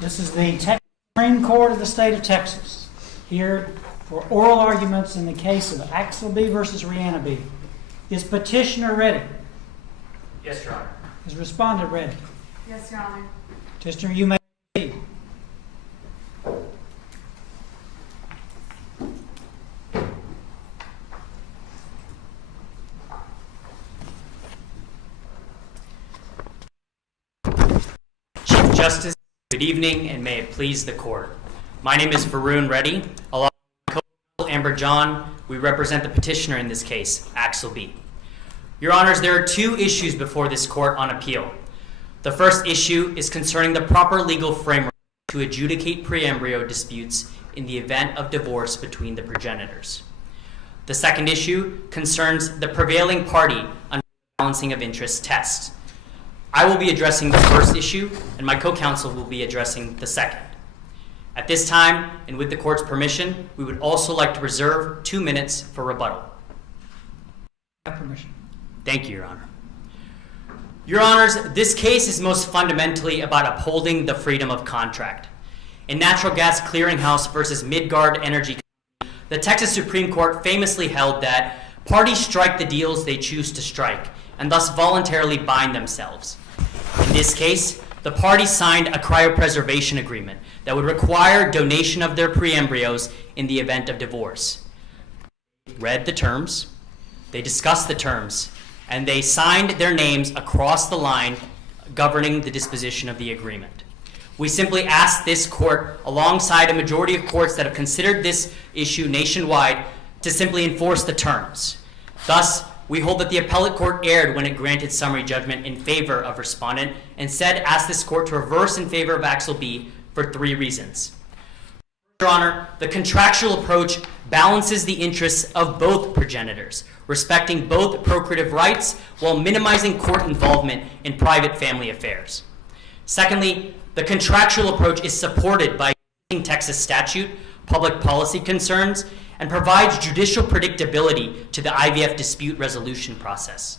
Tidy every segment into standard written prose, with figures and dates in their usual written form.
This is the Supreme Court of the state of Texas, here for oral arguments in the case of Axel B. versus Rihanna B. Is petitioner ready? Yes, Your Honor. Is respondent ready? Yes, Your Honor. Petitioner, you may proceed. Chief Justice, good evening, and may it please the court. My name is Varun Reddy. Along with co-counsel Amber John, we represent the petitioner in this case, Axel B. Your Honors, there are two issues before this court on appeal. The first issue is concerning the proper legal framework to adjudicate pre-embryo disputes in the event of divorce between the progenitors. The second issue concerns the prevailing party under the balancing of interests test. I will be addressing the first issue, and my co-counsel will be addressing the second. At this time, and with the court's permission, we would also like to reserve 2 minutes for rebuttal. I have permission. Thank you, Your Honor. Your Honors, this case is most fundamentally about upholding the freedom of contract. In Natural Gas Clearinghouse versus Midgard Energy, the Texas Supreme Court famously held that parties strike the deals they choose to strike, and thus voluntarily bind themselves. In this case, the parties signed a cryopreservation agreement that would require donation of their pre-embryos in the event of divorce. They read the terms, they discussed the terms, and they signed their names across the line governing the disposition of the agreement. We simply ask this court, alongside a majority of courts that have considered this issue nationwide, to simply enforce the terms. Thus, we hold that the appellate court erred when it granted summary judgment in favor of respondent, and instead asked this court to reverse in favor of Axel B for 3 reasons. Your Honor, the contractual approach balances the interests of both progenitors, respecting both procreative rights while minimizing court involvement in private family affairs. Secondly, the contractual approach is supported by Texas statute, public policy concerns, and provides judicial predictability to the IVF dispute resolution process.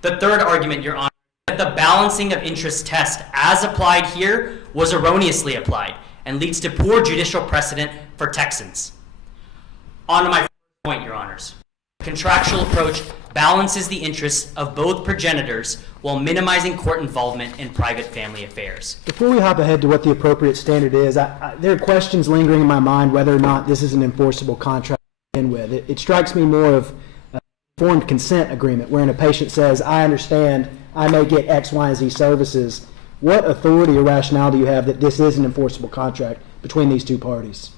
The third argument, Your Honor, is that the balancing of interest test as applied here was erroneously applied and leads to poor judicial precedent for Texans. On to my first point, Your Honors. The contractual approach balances the interests of both progenitors while minimizing court involvement in private family affairs. Before we hop ahead to what the appropriate standard is, there are questions lingering in my mind whether or not this is an enforceable contract to begin with. It strikes me more of an informed consent agreement wherein a patient says, I understand I may get X, Y, and Z services. What authority or rationale do you have that this is an enforceable contract between these two parties?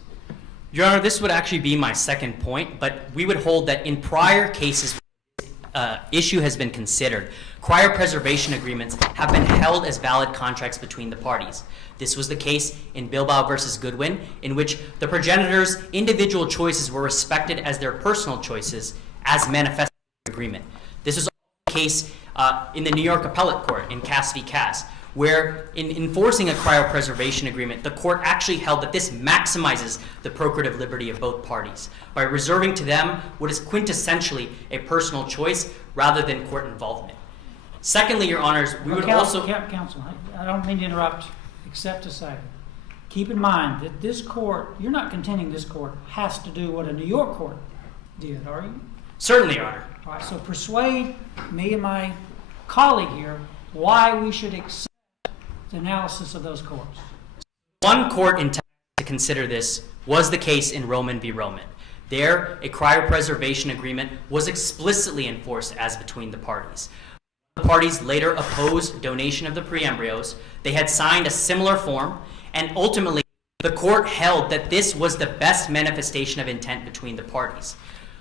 Your Honor, this would actually be my second point, but we would hold that in prior cases issue has been considered, cryopreservation agreements have been held as valid contracts between the parties. This was the case in Bilbao versus Goodwin, in which the progenitors' individual choices were respected as their personal choices as manifested in the agreement. This was also the case in the New York Appellate Court in Cass v. Cass, where in enforcing a cryopreservation agreement, the court actually held that this maximizes the procreative liberty of both parties by reserving to them what is quintessentially a personal choice rather than court involvement. Secondly, Your Honors, we would also... Counsel, I don't mean to interrupt, except to say, keep in mind that this court, you're not contending this court has to do what a New York court did, are you? Certainly, Your Honor. All right, so persuade me and my colleague here why we should accept the analysis of those courts. One court in Texas to consider this was the case in Roman v. Roman. There, a cryopreservation agreement was explicitly enforced as between the parties. The parties later opposed donation of the pre-embryos. They had signed a similar form, and ultimately, the court held that this was the best manifestation of intent between the parties.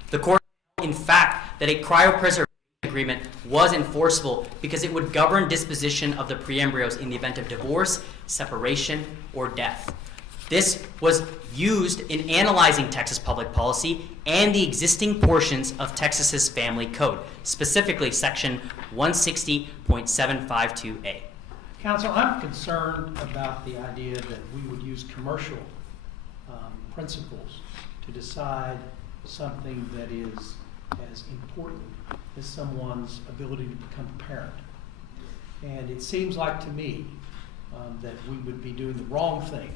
The court held, in fact, that a cryopreservation agreement was enforceable because it would govern disposition of the pre-embryos in the event of divorce, separation, or death. This was used in analyzing Texas public policy and the existing portions of Texas's family code, specifically section 160.752A. Counsel, I'm concerned about the idea that we would use commercial principles to decide something that is as important as someone's ability to become a parent. And it seems like to me that we would be doing the wrong thing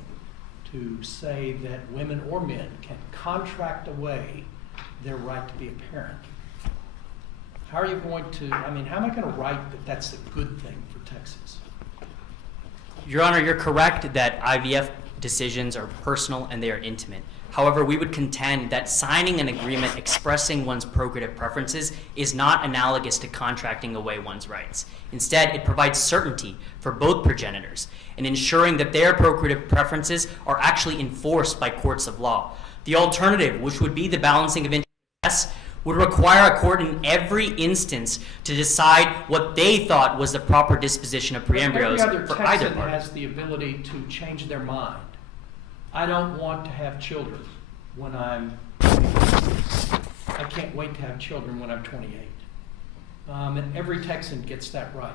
to say that women or men can contract away their right to be a parent. How are you going to, how am I going to write that that's a good thing for Texas? Your Honor, you're correct that IVF decisions are personal and they are intimate. However, we would contend that signing an agreement expressing one's procreative preferences is not analogous to contracting away one's rights. Instead, it provides certainty for both progenitors in ensuring that their procreative preferences are actually enforced by courts of law. The alternative, which would be the balancing of interests, would require a court in every instance to decide what they thought was the proper disposition of pre-embryos Every other for either Texan party. has the ability to change their mind. I don't want to have children when I'm 28. I can't wait to have children when I'm 28. And every Texan gets that right.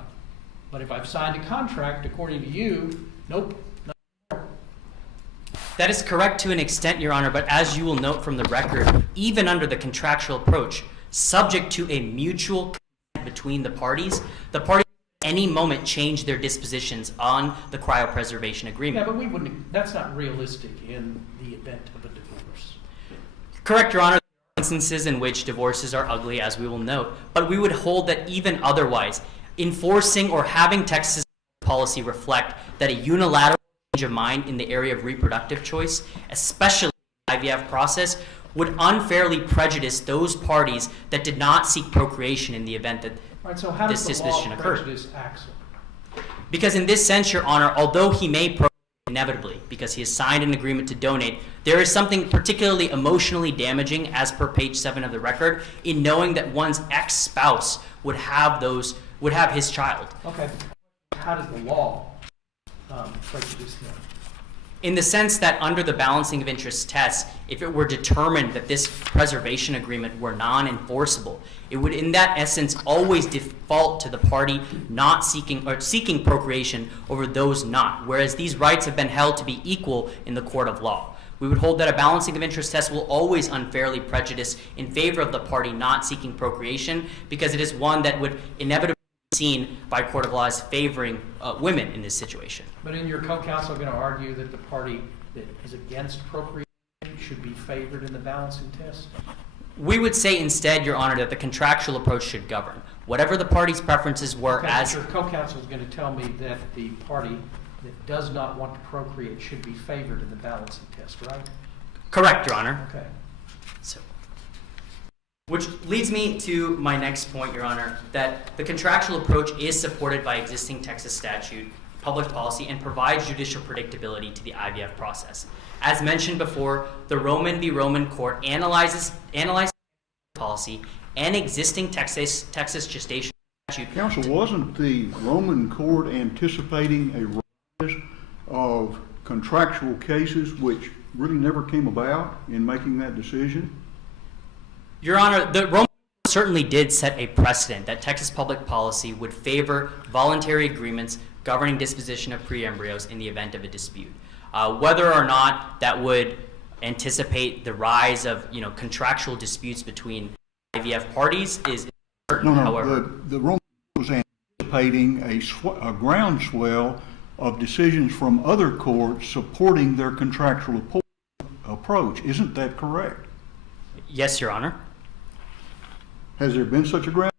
But if I've signed a contract, according to you, nope. That is correct to an extent, Your Honor, but as you will note from the record, even under the contractual approach, subject to a mutual consent between the parties at any moment change their dispositions on the cryopreservation Yeah, agreement. but we wouldn't, that's not realistic in the event of a divorce. Correct, Your Honor. There are instances in which divorces are ugly, as we will note, but we would hold that even otherwise, enforcing or having Texas policy reflect that a unilateral change of mind in the area of reproductive choice, especially the IVF process, would unfairly prejudice those parties that did not seek procreation in the event that All right, so how this does the law disposition occurred. prejudice Axel? Because in this sense, Your Honor, although he may procreate inevitably because he has signed an agreement to donate, there is something particularly emotionally damaging, as per page 7 of the record, in knowing that one's ex-spouse would have his child. Okay, how does the law prejudice him? In the sense that under the balancing of interests test, if it were determined that this preservation agreement were non-enforceable, it would in that essence always default to the party not seeking procreation over those not, whereas these rights have been held to be equal in the court of law. We would hold that a balancing of interest test will always unfairly prejudice in favor of the party not seeking procreation, because it is one that would inevitably be seen by a court of law as favoring women in this situation. But in your co-counsel going to argue that the party that is against procreation should be favored in the balancing test? We would say instead, Your Honor, that the contractual approach should govern. Whatever the party's preferences were Okay, as... but your co-counsel is going to tell me that the party that does not want to procreate should be favored in the balancing test, right? Correct, Your Honor. Okay. So, which leads me to my next point, Your Honor, that the contractual approach is supported by existing Texas statute, public policy, and provides judicial predictability to the IVF process. As mentioned before, the Roman v. Roman court analyzes policy and existing Texas gestation statute. Counsel, wasn't the Roman court anticipating a rise of contractual cases which really never came about in making that decision? Your Honor, the Roman court certainly did set a precedent that Texas public policy would favor voluntary agreements governing disposition of pre-embryos in the event of a dispute. Whether or not that would anticipate the rise of contractual disputes between IVF parties is certain. No, However, the Roman court was anticipating a groundswell of decisions from other courts supporting their contractual approach. Isn't that correct? yes, Your Honor. Has there been such a ground?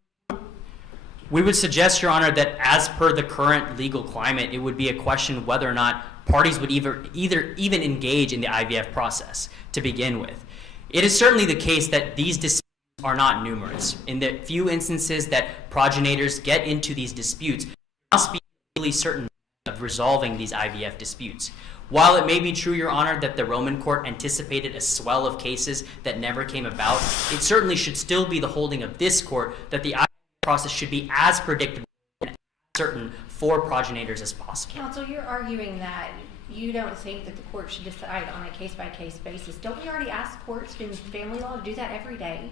We would suggest, Your Honor, that as per the current legal climate, it would be a question whether or not parties would even engage in the IVF process to begin with. It is certainly the case that these disputes are not numerous. In the few instances that progenitors get into these disputes, there must be really certain of resolving these IVF disputes. While it may be true, Your Honor, that the Roman court anticipated a swell of cases that never came about, it certainly should still be the holding of this court that the IVF process should be as predictable and as certain for progenitors as possible. Counsel, you're arguing that you don't think that the court should decide on a case-by-case basis. Don't we already ask courts in family law to do that every day?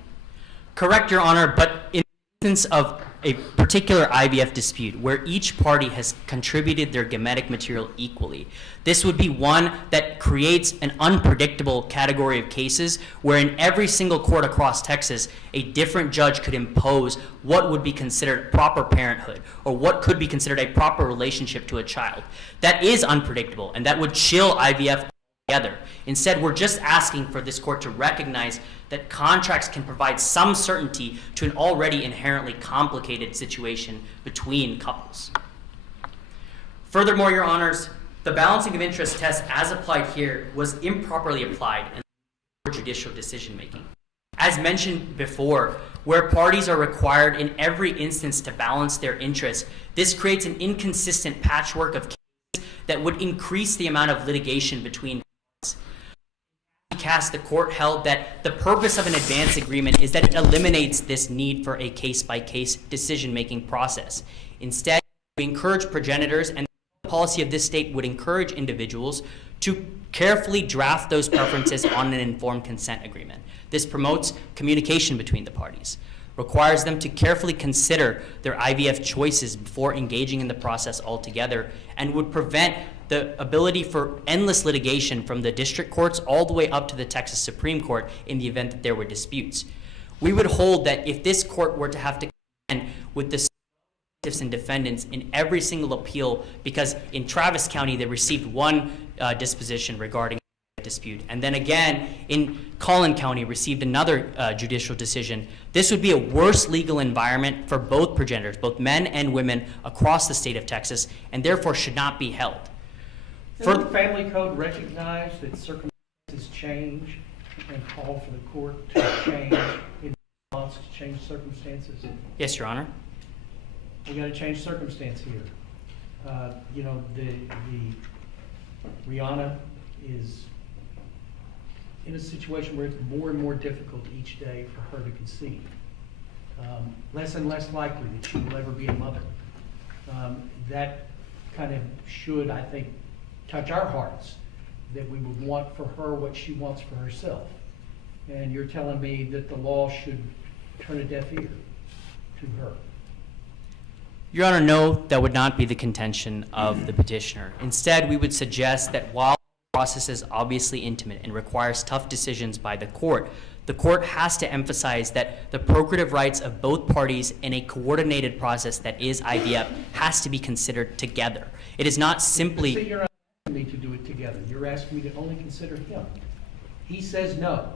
Correct, Your Honor, but in instance of a particular IVF dispute where each party has contributed their gametic material equally, this would be one that creates an unpredictable category of cases where in every single court across Texas, a different judge could impose what would be considered proper parenthood or what could be considered a proper relationship to a child. That is unpredictable, and that would chill IVF together. Instead, we're just asking for this court to recognize that contracts can provide some certainty to an already inherently complicated situation between couples. Furthermore, Your Honors, the balancing of interest test as applied here was improperly applied in judicial decision making. As mentioned before, where parties are required in every instance to balance their interests, this creates an inconsistent patchwork of cases that would increase the amount of litigation between parties. The court held that the purpose of an advance agreement is that it eliminates this need for a case-by-case decision-making process. Instead, we encourage progenitors, and the policy of this state would encourage individuals to carefully draft those preferences on an informed consent agreement. This promotes communication between the parties, requires them to carefully consider their IVF choices before engaging in the process altogether, and would prevent the ability for endless litigation from the district courts all the way up to the Texas Supreme Court in the event that there were disputes. We would hold that if this court were to have to contend with the plaintiffs and defendants in every single appeal, because in Travis County they received one disposition regarding a dispute, and then again in Collin County received another judicial decision, this would be a worse legal environment for both progenitors, both men and women across the state of Texas, and therefore should not be held. Doesn't the family code recognize that circumstances change and call for the court to change in response to change circumstances? Yes, Your Honor. We got to change circumstance here. You know, the Rihanna is in a situation where it's more and more difficult each day for her to conceive. Less and less likely that she will ever be a mother. That kind of should, I think, touch our hearts, that we would want for her what she wants for herself. And you're telling me that the law should turn a deaf ear to her. Your Honor, no, that would not be the contention of the petitioner. Instead, we would suggest that while the process is obviously intimate and requires tough decisions by the court has to emphasize that the procreative rights of both parties in a coordinated process that is IVF has to be considered together. It is not simply... So you're asking me to do it together. You're asking me to only consider him. He says no,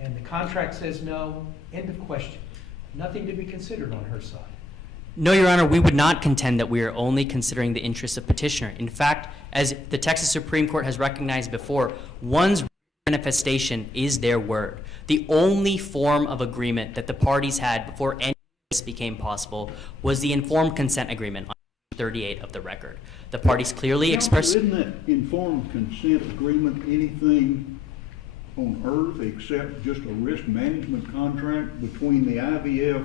and the contract says no, end of question. Nothing to be considered on her side. No, Your Honor, we would not contend that we are only considering the interests of petitioner. In fact, as the Texas Supreme Court has recognized before, one's manifestation is their word. The only form of agreement that the parties had before any of this became possible was the informed consent agreement on page 38 of the record. The parties clearly expressed... Isn't that informed consent agreement anything on earth except just a risk management contract between the IVF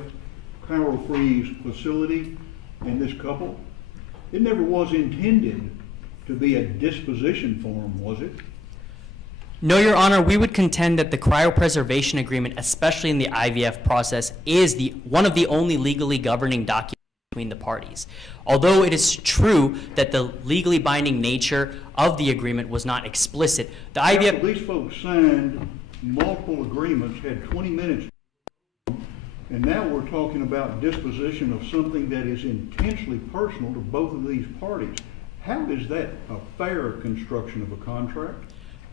Carol Freeze facility and this couple? It never was intended to be a disposition form, was it? No, Your Honor, we would contend that the cryopreservation agreement, especially in the IVF process, is one of the only legally governing documents between the parties. Although it is true that the legally binding nature of the agreement was not explicit, the IVF... These folks signed multiple agreements, had 20 minutes, and now we're talking about disposition of something that is intensely personal to both of these parties. How is that a fair construction of a contract?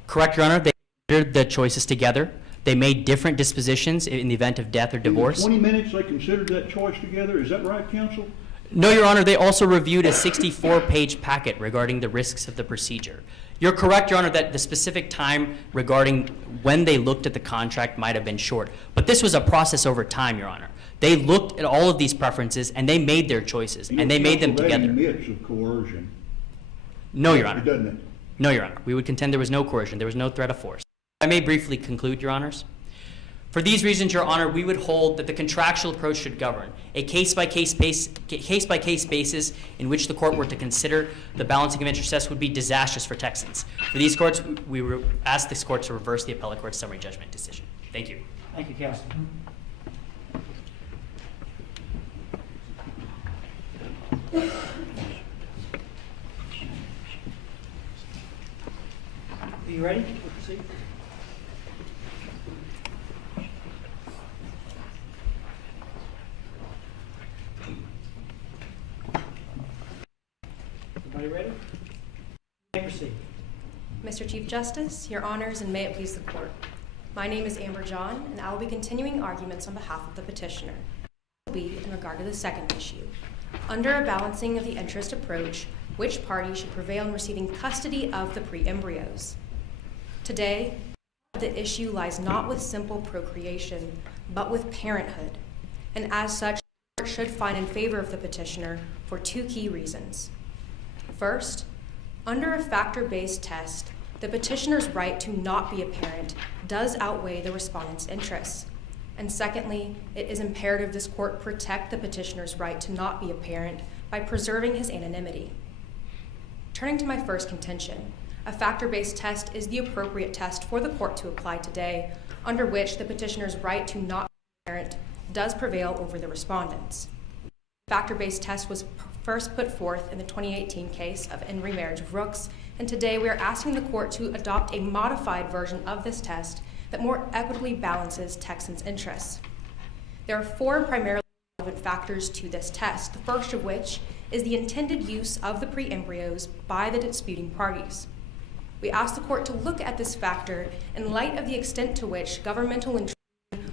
Correct, Your Honor. They considered the choices together. They made different dispositions in the event of death or divorce. In the 20 minutes they considered that choice together? Is that right, counsel? No, Your Honor. They also reviewed a 64-page packet regarding the risks of the procedure. You're correct, Your Honor, that the specific time regarding when they looked at the contract might have been short. But this was a process over time, Your Honor. They looked at all of these preferences, and they made their choices, and they made them together. That admits of coercion. No, Your Honor. Doesn't it? No, Your Honor. We would contend there was no coercion. There was no threat of force. I may briefly conclude, Your Honors. For these reasons, Your Honor, we would hold that the contractual approach should govern. A case-by-case basis in which the court were to consider the balancing of interest test would be disastrous for Texans. For these courts, we ask this court to reverse the appellate court's summary judgment decision. Thank you. Thank you, counsel. Are you ready? We'll proceed. Everybody ready? You may proceed. Mr. Chief Justice, your honors, and may it please the court. My name is Amber John, and I will be continuing arguments on behalf of the petitioner. Will be in regard to the second issue. Under a balancing of the interest approach, which party should prevail in receiving custody of the pre-embryos? Today, the issue lies not with simple procreation, but with parenthood, and as such, the court should find in favor of the petitioner for two key reasons. First, under a factor-based test, the petitioner's right to not be a parent does outweigh the respondent's interests. And secondly, it is imperative this court protect the petitioner's right to not be a parent by preserving his anonymity. Turning to my first contention, a factor-based test is the appropriate test for the court to apply today, under which the petitioner's right to not be a parent does prevail over the respondent's. The factor-based test was first put forth in the 2018 case of in remarriage of Rooks, and today we are asking the court to adopt a modified version of this test that more equitably balances Texans' interests. There are four primarily relevant factors to this test, the first of which is the intended use of the pre-embryos by the disputing parties. We ask the court to look at this factor in light of the extent to which governmental intrusion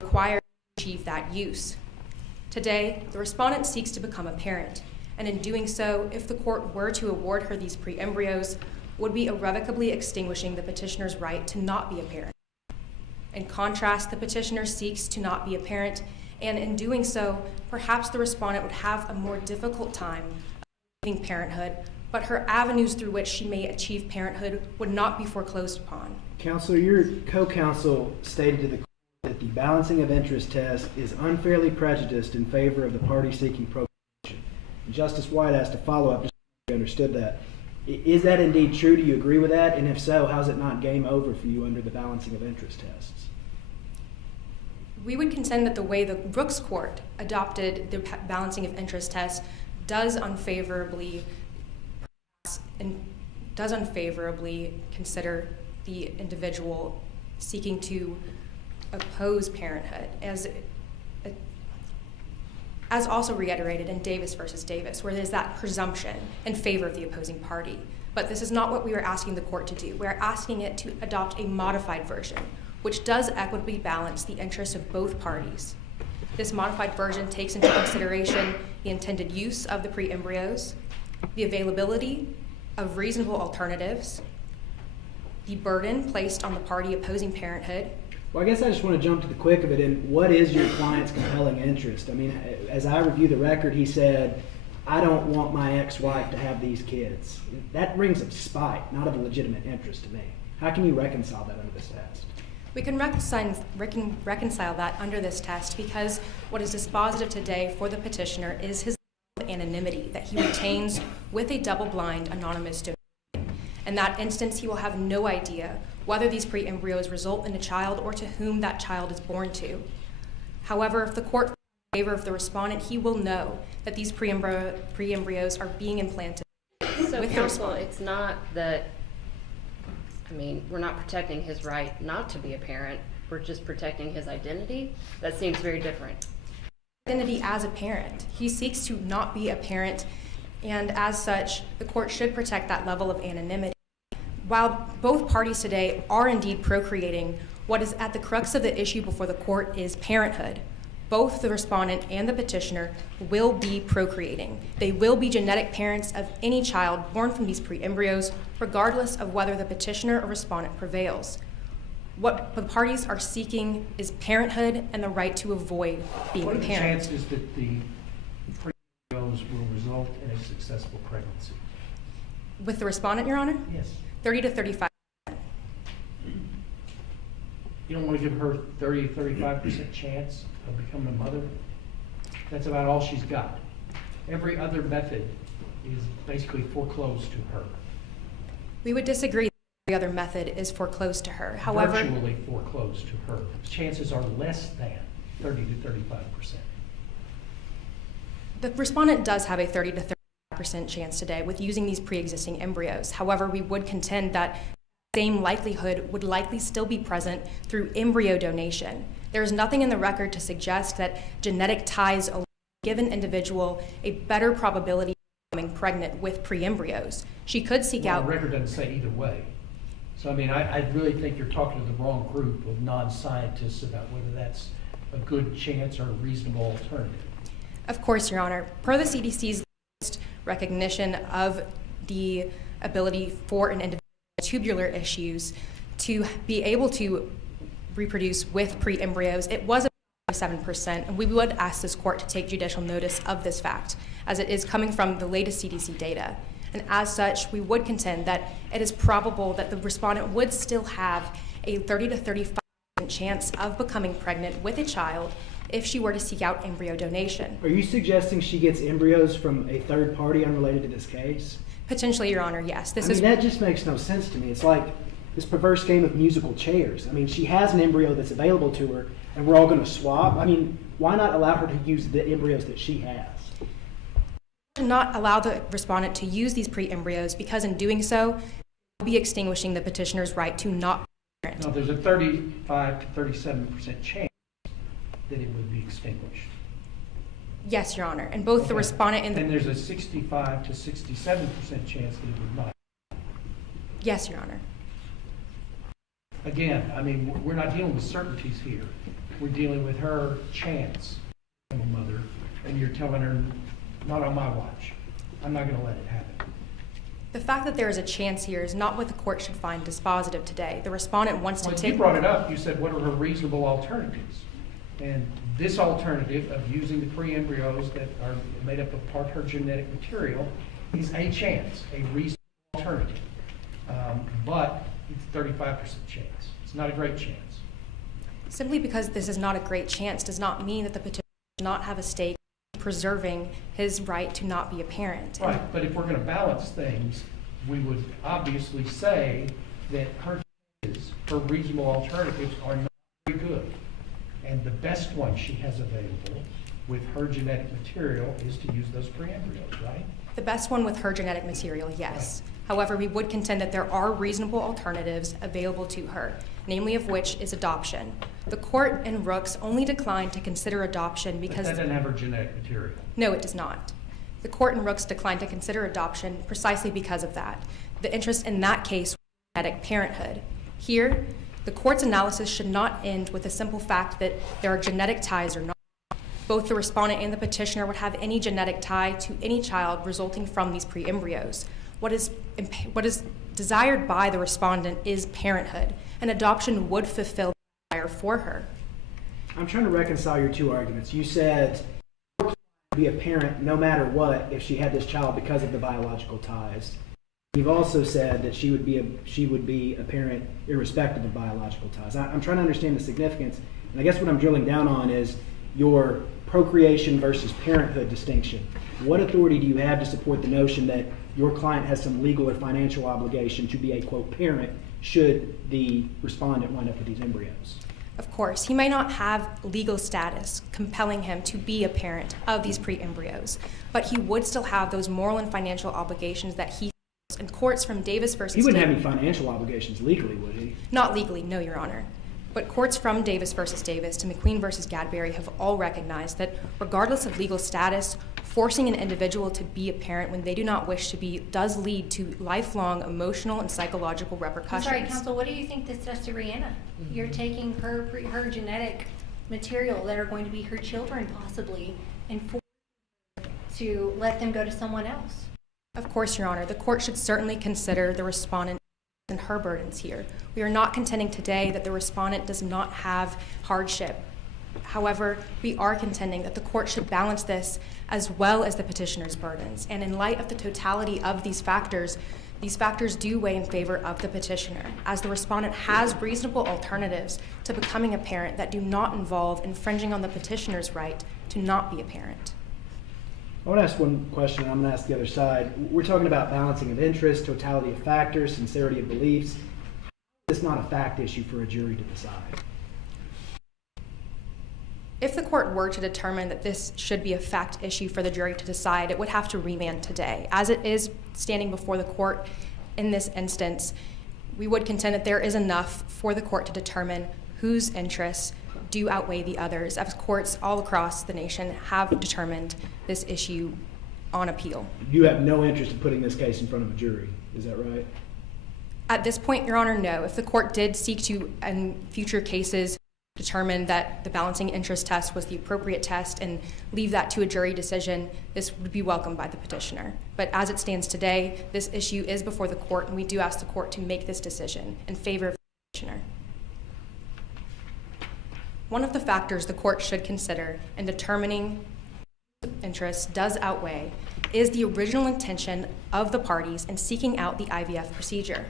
requires to achieve that use. Today, the respondent seeks to become a parent, and in doing so, if the court were to award her these pre-embryos, would be irrevocably extinguishing the petitioner's right to not be a parent. In contrast, the petitioner seeks to not be a parent, and in doing so, perhaps the respondent would have a more difficult time achieving parenthood, but her avenues through which she may achieve parenthood would not be foreclosed upon. Counselor, your co-counsel stated to the court that the balancing of interest test is unfairly prejudiced in favor of the party seeking procreation. Justice White asked to follow up, just so you understood that. Is that indeed true? Do you agree with that? And if so, how's it not game over for you under the balancing of interest tests? We would contend that the way the Brooks Court adopted the balancing of interest test does unfavorably consider the individual seeking to oppose parenthood, as also reiterated in Davis versus Davis, where there's that presumption in favor of the opposing party. But this is not what we are asking the court to do. We're asking it to adopt a modified version, which does equitably balance the interests of both parties. This modified version takes into consideration the intended use of the pre-embryos, the availability of reasonable alternatives, the burden placed on the party opposing parenthood. Well, I guess I just want to jump to the quick of it. And what is your client's compelling interest? I mean, as I review the record, he said, I don't want my ex-wife to have these kids. That rings of spite, not of a legitimate interest to me. How can you reconcile that under this test? We can reconcile that under this test because what is dispositive today for the petitioner is his anonymity that he retains with a double-blind anonymous donor. In that instance, he will have no idea whether these pre-embryos result in a child or to whom that child is born to. However, if the court finds in favor of the respondent, he will know that these pre-embryos are being implanted. So, with counsel, it's not that, I mean, we're not protecting his right not to be a parent, we're just protecting his identity? That seems very different. Identity as a parent. He seeks to not be a parent, and as such, the court should protect that level of anonymity. While both parties today are indeed procreating, what is at the crux of the issue before the court is parenthood. Both the respondent and the petitioner will be procreating. They will be genetic parents of any child born from these pre-embryos, regardless of whether the petitioner or respondent prevails. What the parties are seeking is parenthood and the right to avoid being What a are the parent. chances that the pre-embryos will result in a successful pregnancy? With the respondent, Your Honor? Yes. 30 to 35. You don't want to give her 30, 35% chance of becoming a mother? That's about all she's got. Every other method is basically foreclosed to her. We would disagree that every other method is foreclosed to her. However, Virtually foreclosed to her. Chances are less than 30 to 35%. The respondent does have a 30 to 35% chance today with using these pre-existing embryos. However, we would contend that same likelihood would likely still be present through embryo donation. There is nothing in the record to suggest that genetic ties alone give an individual a better probability of becoming pregnant with pre-embryos. She could seek out... The record doesn't say either way. So, I mean, I really think you're talking to the wrong group of non-scientists about whether that's a good chance or a reasonable alternative. Of course, Your Honor. Per the CDC's recognition of the ability for an individual with tubular issues to be able to reproduce with pre-embryos, it was about 7%, and we would ask this court to take judicial notice of this fact, as it is coming from the latest CDC data. And as such, we would contend that it is probable that the respondent would still have a 30 to 35% chance of becoming pregnant with a child if she were to seek out embryo donation. Are you suggesting she gets embryos from a third party unrelated to this case? Potentially, Your Honor, yes. That just makes no sense to me. It's like this perverse game of musical chairs. I mean, she has an embryo that's available to her, and we're all going to swap. I mean, why not allow her to use the embryos that she has? To not allow the respondent to use these pre-embryos, because in doing so, will be extinguishing the petitioner's right to not be a parent. Now, there's a 35 to 37% chance that it would be extinguished. Yes, Your Honor, and both the respondent and the... And there's a 65 to 67% chance that it would not. Yes, Your Honor. Again, I mean, we're not dealing with certainties here. We're dealing with her chance, I'm a mother, and you're telling her, not on my watch. I'm not going to let it happen. The fact that there is a chance here is not what the court should find dispositive today. The respondent wants to take... You brought it up. You said, what are her reasonable alternatives? And this alternative of using the pre-embryos that are made up of part her genetic material is a chance, a reasonable alternative. But it's a 35% chance. It's not a great chance. Simply because this is not a great chance does not mean that the petitioner does not have a stake in preserving his right to not be a parent. Right, but if we're going to balance things, we would obviously say that her reasonable alternatives are not very good. And the best one she has available with her genetic material is to use those pre-embryos, right? The best one with her genetic material, yes. Right. However, we would contend that there are reasonable alternatives available to her, namely of which is adoption. The court in Rooks only declined to consider adoption because... But that doesn't have her genetic material. No, it does not. The court in Rooks declined to consider adoption precisely because of that. The interest in that case was genetic parenthood. Here, the court's analysis should not end with the simple fact that there are genetic ties or not. Both the respondent and the petitioner would have any genetic tie to any child resulting from these pre-embryos. What is desired by the respondent is parenthood, and adoption would fulfill the desire for her. I'm trying to reconcile your two arguments. You said she would be a parent no matter what if she had this child because of the biological ties. You've also said that she would be a parent irrespective of biological ties. I'm trying to understand the significance, and I guess what I'm drilling down on is your procreation versus parenthood distinction. What authority do you have to support the notion that your client has some legal or financial obligation to be a, quote, parent should the respondent wind up with these embryos? Of course, he may not have legal status compelling him to be a parent of these pre-embryos, but he would still have those moral and financial obligations that he has in courts from Davis versus He wouldn't have any financial obligations legally, would he? Not legally, no, Your Honor. But courts from Davis versus Davis to McQueen versus Gadberry have all recognized that regardless of legal status, forcing an individual to be a parent when they do not wish to be does lead to lifelong emotional and psychological repercussions. I'm sorry, counsel, what do you think this does to Rihanna? Mm-hmm. You're taking her genetic material that are going to be her children possibly and forcing her to let them go to someone else. Of course, Your Honor, the court should certainly consider the respondent and her burdens here. We are not contending today that the respondent does not have hardship. However, we are contending that the court should balance this as well as the petitioner's burdens. And in light of the totality of these factors do weigh in favor of the petitioner, as the respondent has reasonable alternatives to becoming a parent that do not involve infringing on the petitioner's right to not be a parent. I want to ask one question, and I'm going to ask the other side. We're talking about balancing of interest, totality of factors, sincerity of beliefs. It's not a fact issue for a jury to decide. If the court were to determine that this should be a fact issue for the jury to decide, it would have to remand today. As it is standing before the court in this instance, we would contend that there is enough for the court to determine whose interests do outweigh the others, as courts all across the nation have determined this issue on appeal. You have no interest in putting this case in front of a jury, is that right? At this point, Your Honor, no. If the court did seek to, in future cases, determine that the balancing interest test was the appropriate test and leave that to a jury decision, this would be welcomed by the petitioner. But as it stands today, this issue is before the court, and we do ask the court to make this decision in favor of the petitioner. One of the factors the court should consider in determining interest does outweigh is the original intention of the parties in seeking out the IVF procedure.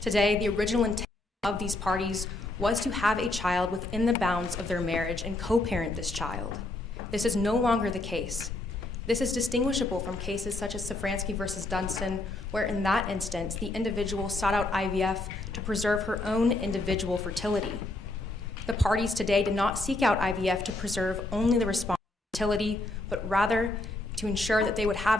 Today, the original intent of these parties was to have a child within the bounds of their marriage and co-parent this child. This is no longer the case. This is distinguishable from cases such as Safransky versus Dunstan, where in that instance, the individual sought out IVF to preserve her own individual fertility. The parties today did not seek out IVF to preserve only the respondent's fertility, but rather to ensure that they would have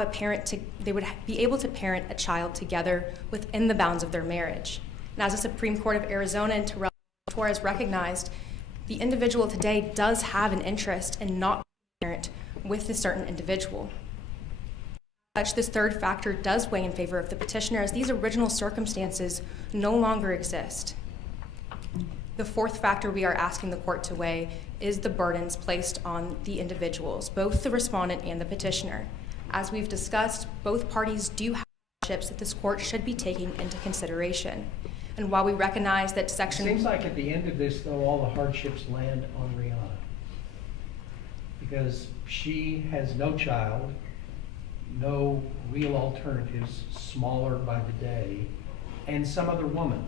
they would be able to parent a child together within the bounds of their marriage. And as the Supreme Court of Arizona and Torres recognized, the individual today does have an interest in not being a parent with a certain individual. As such, this third factor does weigh in favor of the petitioner, as these original circumstances no longer exist. The fourth factor we are asking the court to weigh is the burdens placed on the individuals, both the respondent and the petitioner. As we've discussed, both parties do have hardships that this court should be taking into consideration. And while we recognize that section... It seems like at the end of this, though, all the hardships land on Rihanna. Because she has no child, no real alternatives, smaller by the day, and some other woman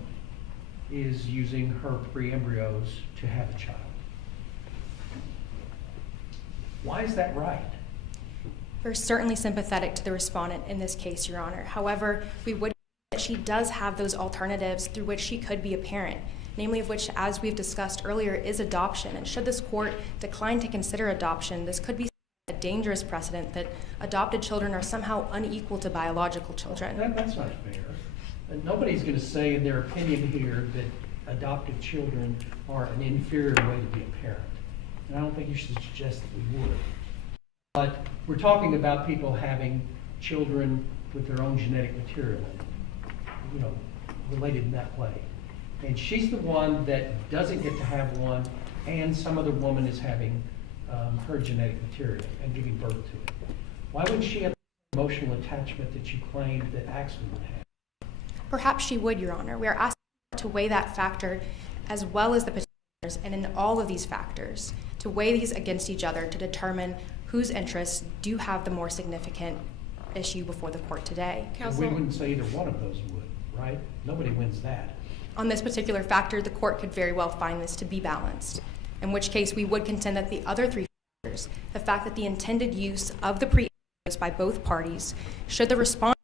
is using her pre-embryos to have a child. Why is that right? We're certainly sympathetic to the respondent in this case, Your Honor. However, we would that she does have those alternatives through which she could be a parent, namely of which, as we've discussed earlier, is adoption. And should this court decline to consider adoption, this could be a dangerous precedent that adopted children are somehow unequal to biological children. That's not fair. And nobody's going to say in their opinion here that adopted children are an inferior way to be a parent. And I don't think you should suggest that we would. But we're talking about people having children with their own genetic material, related in that way. And she's the one that doesn't get to have one, and some other woman is having her genetic material and giving birth to it. Why wouldn't she have the emotional attachment that you claimed that Axel would have? Perhaps she would, Your Honor. We are asking to weigh that factor as well as the petitioners, and in all of these factors, to weigh these against each other to determine whose interests do have the more significant issue before the court today. We wouldn't say either one of those would, right? Nobody wins that. On this particular factor, the court could very well find this to be balanced, in which case we would contend that the other three factors, the fact that the intended use of the pre-embryos by both parties, should the respondent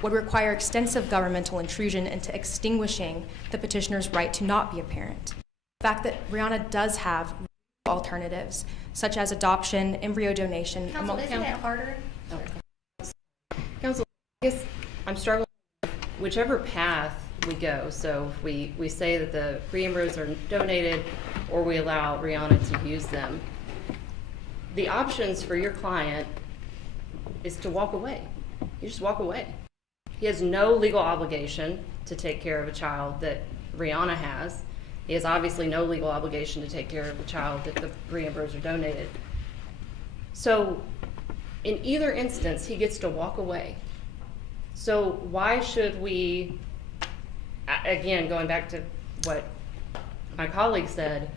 would require extensive governmental intrusion into extinguishing the petitioner's right to not be a parent. The fact that Rihanna does have alternatives, such as adoption, embryo donation. Counsel, isn't it harder? Counsel, I guess I'm struggling with whichever path we go. So if we say that the pre-embryos are donated or we allow Rihanna to use them, the options for your client is to walk away. You just walk away. He has no legal obligation to take care of a child that Rihanna has. He has obviously no legal obligation to take care of the child that the pre-embryos are donated. So in either instance, he gets to walk away. So why should we, again, going back to what my colleague said,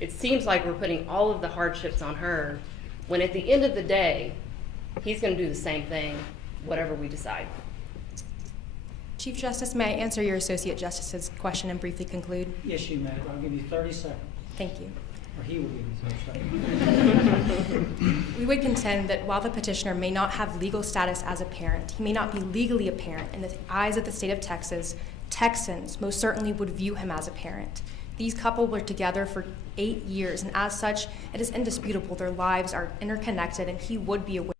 it seems like we're putting all of the hardships on her, when at the end of the day, he's going to do the same thing, whatever we decide. Chief Justice, may I answer your Associate Justice's question and briefly conclude? Yes, you may. I'll give you 30 seconds. Thank you. Or he will give you 30 seconds. We would contend that while the petitioner may not have legal status as a parent, he may not be legally a parent. In the eyes of the state of Texas, Texans most certainly would view him as a parent. These couple were together for 8 years, and as such, it is indisputable their lives are interconnected, and he would be aware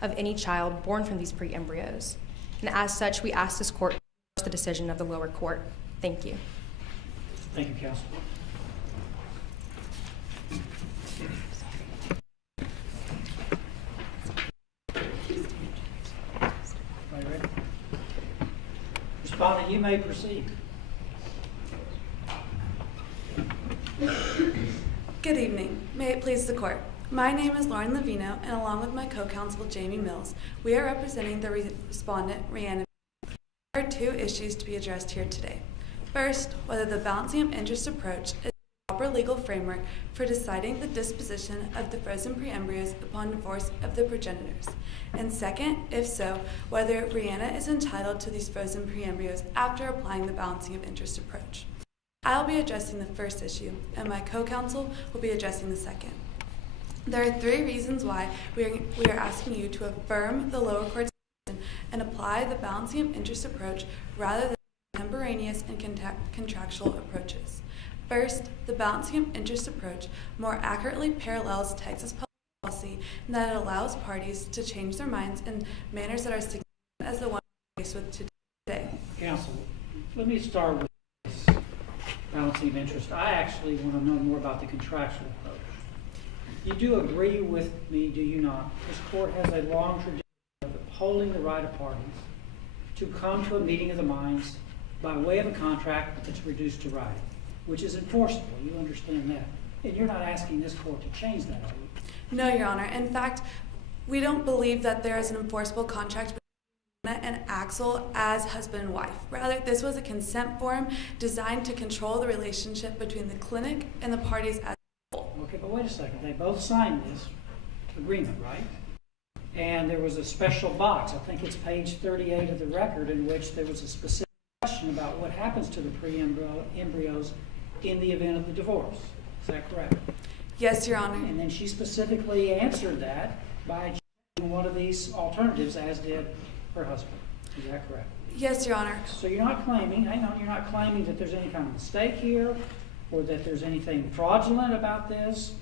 of any child born from these pre-embryos. And as such, we ask this court to reverse the decision of the lower court. Thank you. Thank you, counsel. Are you ready? Respondent, you may proceed. Good evening. May it please the court. My name is Lauren Levino, and along with my co-counsel Jamie Mills, we are representing the respondent, Rihanna. There are 2 issues to be addressed here today. First, whether the balancing of interest approach is the proper legal framework for deciding the disposition of the frozen pre-embryos upon divorce of the progenitors. And second, if so, whether Rihanna is entitled to these frozen pre-embryos after applying the balancing of interest approach. I'll be addressing the first issue, and my co-counsel will be addressing the second. There are 3 reasons why we are asking you to affirm the lower court's decision and apply the balancing of interest approach rather than contemporaneous and contractual approaches. First, the balancing of interest approach more accurately parallels Texas public policy in that it allows parties to change their minds in manners that are significant as the one we're faced with today. Counsel, let me start with this balancing of interest. I actually want to know more about the contractual approach. You do agree with me, do you not? This court has a long tradition of upholding the right of parties to come to a meeting of the minds by way of a contract that's reduced to writing, which is enforceable. You understand that. And you're not asking this court to change that, are you? No, Your Honor. In fact, we don't believe that there is an enforceable contract between Anna and Axel as husband and wife. Rather, this was a consent form designed to control the relationship between the clinic and the parties as a whole. Okay, but wait a second. They both signed this agreement, right? And there was a special box, I think it's page 38 of the record, in which there was a specific question about what happens to the pre-embryos in the event of the divorce. Is that correct? Yes, Your Honor. And then she specifically answered that by choosing one of these alternatives, as did her husband. Is that correct? Yes, Your Honor. So you're not claiming, hang on, you're not claiming that there's any kind of mistake here, or that there's anything fraudulent about this,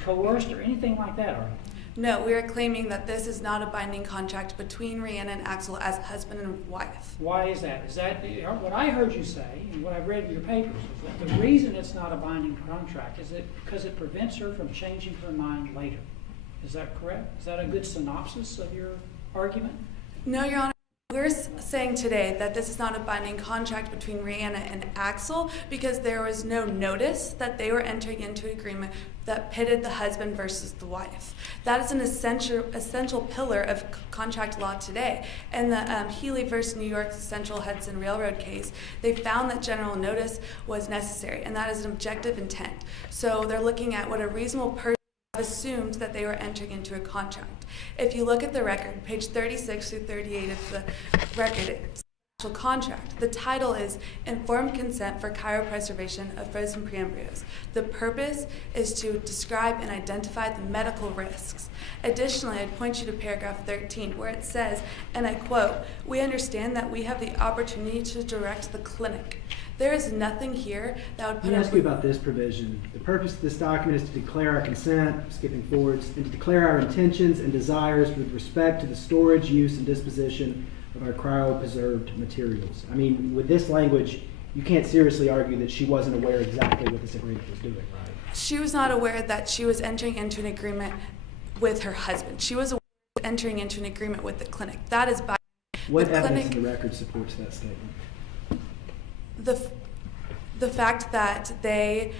coerced, or anything like that, are you? No, we are claiming that this is not a binding contract between Rihanna and Axel as husband and wife. Why is that? Is that what I heard you say, and what I've read in your papers, is that the reason it's not a binding contract is that because it prevents her from changing her mind later. Is that correct? Is that a good synopsis of your argument? No, Your Honor. We're saying today that this is not a binding contract between Rihanna and Axel because there was no notice that they were entering into an agreement that pitted the husband versus the wife. That is an essential pillar of contract law today. In the Healy versus New York Central Hudson Railroad case, they found that general notice was necessary, and that is an objective intent. So they're looking at what a reasonable person assumed that they were entering into a contract. If you look at the record, page 36 through 38 of the record, it's an actual contract. The title is Informed Consent for Cryopreservation of Frozen Pre-embryos. The purpose is to describe and identify the medical risks. Additionally, I'd point you to paragraph 13 where it says, and I quote, "We understand that we have the opportunity to direct the clinic." There is nothing here that would put Let me ask you about this provision. The purpose of this document is to declare our consent, skipping forwards, and to declare our intentions and desires with respect to the storage, use, and disposition of our cryopreserved materials. I mean, with this language, you can't seriously argue that she wasn't aware exactly what this agreement was doing, right? She was not aware that she was entering into an agreement with her husband. She was aware of entering into an agreement with the clinic. That is by What the evidence clinic. in the record supports that statement? The fact that they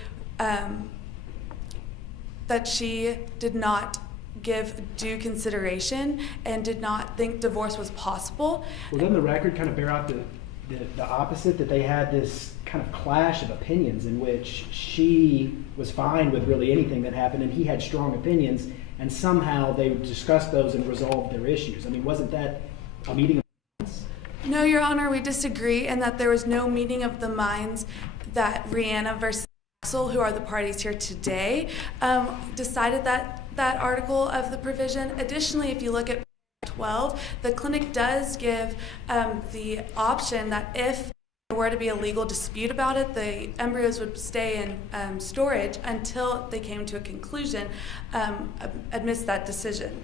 that she did not give due consideration and did not think divorce was possible. Well, doesn't the record kind of bear out the opposite, that they had this kind of clash of opinions in which she was fine with really anything that happened and he had strong opinions, and somehow they discussed those and resolved their issues? I mean, wasn't that a meeting of minds? No, Your Honor, we disagree, and that there was no meeting of the minds that Rihanna versus Axel, who are the parties here today, decided that article of the provision. Additionally, if you look at 12, the clinic does give the option that if there were to be a legal dispute about it, the embryos would stay in storage until they came to a conclusion amidst that decision.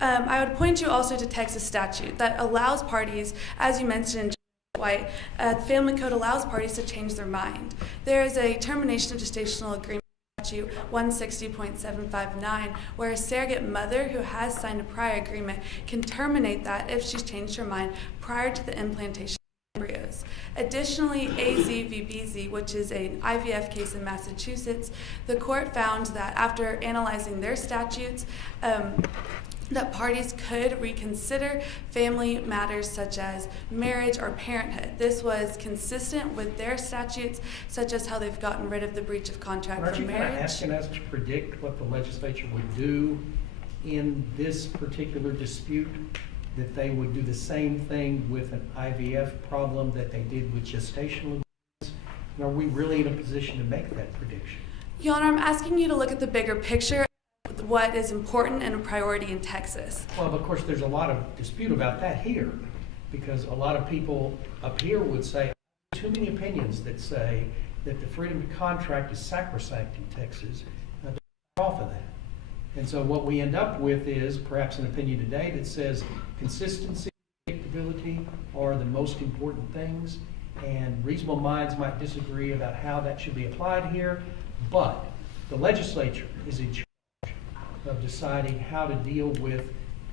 I would point you also to Texas statute that allows parties, as you mentioned, White, the Family Code allows parties to change their mind. There is a termination of gestational agreement statute 160.759 where a surrogate mother who has signed a prior agreement can terminate that if she's changed her mind prior to the implantation of embryos. Additionally, AZ v. BZ, which is an IVF case in Massachusetts, the court found that after analyzing their statutes, that parties could reconsider family matters such as marriage or parenthood. This was consistent with their statutes, such as how they've gotten rid of the breach of contract Aren't for you kind of marriage. asking us to predict what the legislature would do in this particular dispute? That they would do the same thing with an IVF problem that they did with gestational agreements? Are we really in a position to make that prediction? Your Honor, I'm asking you to look at the bigger picture, what is important and a priority in Texas. Well, of course, there's a lot of dispute about that here, because a lot of people up here would say, too many opinions that say that the freedom to contract is sacrosanct in Texas, off of that. And so what we end up with is perhaps an opinion today that says consistency and predictability are the most important things, and reasonable minds might disagree about how that should be applied here, but the legislature is in charge of deciding how to deal with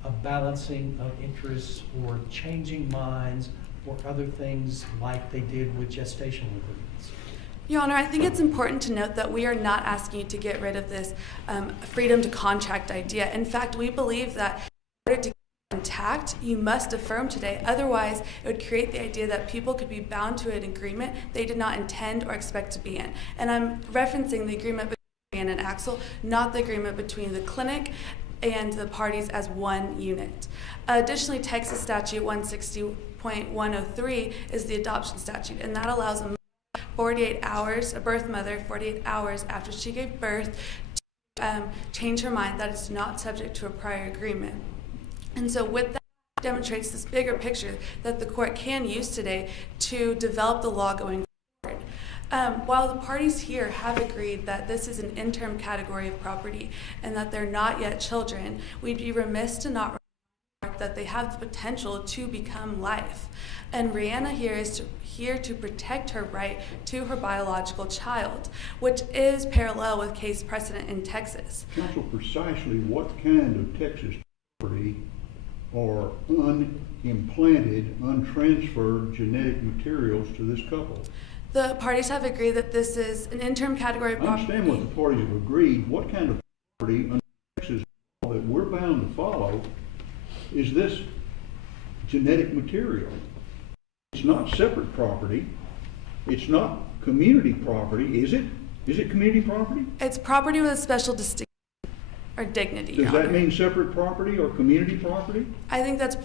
a balancing of interests or changing minds or other things like they did with gestational agreements. Your Honor, I think it's important to note that we are not asking you to get rid of this freedom to contract idea. In fact, we believe that in order to keep it intact, you must affirm today. Otherwise, it would create the idea that people could be bound to an agreement they did not intend or expect to be in. And I'm referencing the agreement between Ann and Axel, not the agreement between the clinic and the parties as one unit. Additionally, Texas statute 160.103 is the adoption statute, and that allows a 48 hours, a birth mother, 48 hours after she gave birth to change her mind that it's not subject to a prior agreement. And so with that, demonstrates this bigger picture that the court can use today to develop the law going forward. While the parties here have agreed that this is an interim category of property and that they're not yet children, we'd be remiss to not remark that they have the potential to become life. And Rihanna here is here to protect her right to her biological child, which is parallel with case precedent in Texas. Counsel, precisely what kind of Texas property are unimplanted, untransferred genetic materials to this couple? The parties have agreed that this is an interim category of I property. understand what the parties have agreed. What kind of property under Texas law that we're bound to follow is this genetic material? It's not separate property. It's not community property, is it? Is it community property? It's property with a special distinction or dignity, Your Does that Honor. mean separate property or community property? I think that's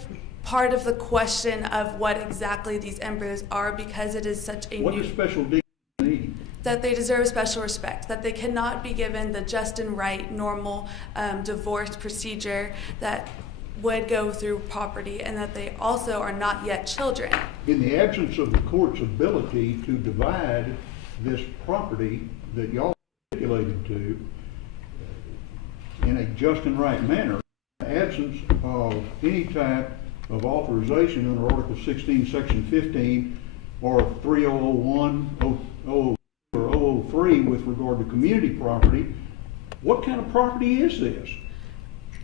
part of the question of what exactly these embryos are, because it is such a What new... does special dignity mean? That they deserve special respect, that they cannot be given the just and right normal divorce procedure that would go through property, and that they also are not yet children. In the absence of the court's ability to divide this property that y'all stipulated to in a just and right manner, in the absence of any type of authorization under Article 16, Section 15, or 3001, 003, or 003 with regard to community property, what kind of property is this?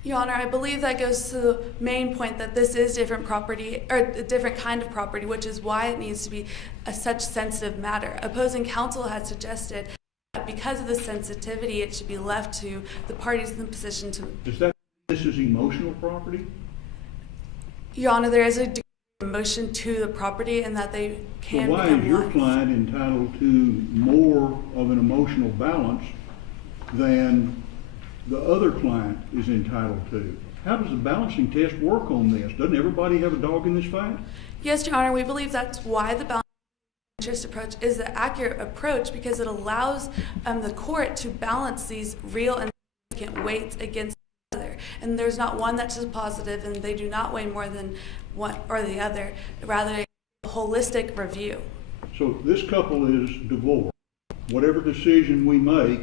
Your Honor, I believe that goes to the main point that this is different property, or a different kind of property, which is why it needs to be a such sensitive matter. Opposing counsel had suggested that because of the sensitivity, it should be left to the parties in the position to... Does that mean this is emotional property? Your Honor, there is a degree of emotion to the property, and that they can So why become is your life. client entitled to more of an emotional balance than the other client is entitled to? How does the balancing test work on this? Doesn't everybody have a dog in this fight? Yes, Your Honor, we believe that's why the balance interest approach is the accurate approach, because it allows the court to balance these real and significant weights against each other. And there's not one that's just positive, and they do not weigh more than one or the other, rather a holistic review. So this couple is divorced. Whatever decision we make,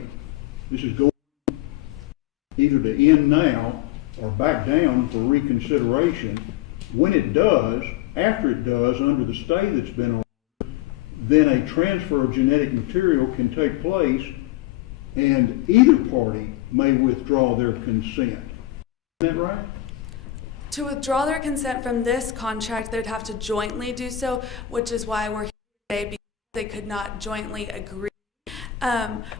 this is going either to end now or back down for reconsideration. When it does, after it does, under the stay that's been on, then a transfer of genetic material can take place and either party may withdraw their consent. Isn't that right? To withdraw their consent from this contract, they'd have to jointly do so, which is why we're here today, because they could not jointly agree.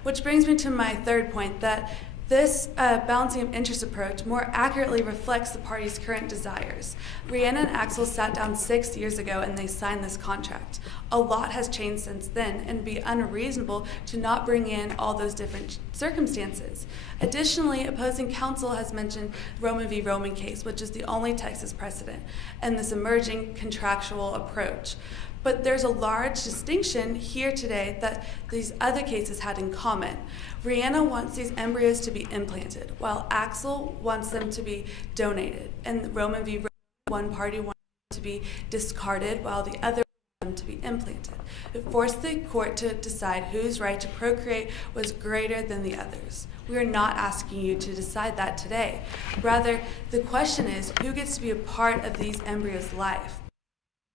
Which brings me to my third point, that this balancing of interest approach more accurately reflects the parties' current desires. Rihanna and Axel sat down 6 years ago and they signed this contract. A lot has changed since then, and it'd be unreasonable to not bring in all those different circumstances. Additionally, opposing counsel has mentioned Roman v. Roman case, which is the only Texas precedent, and this emerging contractual approach. But there's a large distinction here today that these other cases had in common. Rihanna wants these embryos to be implanted, while Axel wants them to be donated. And Roman v. Roman, one party wants them to be discarded, while the other wants them to be implanted. It forced the court to decide whose right to procreate was greater than the others. We are not asking you to decide that today. Rather, the question is, who gets to be a part of these embryos' life?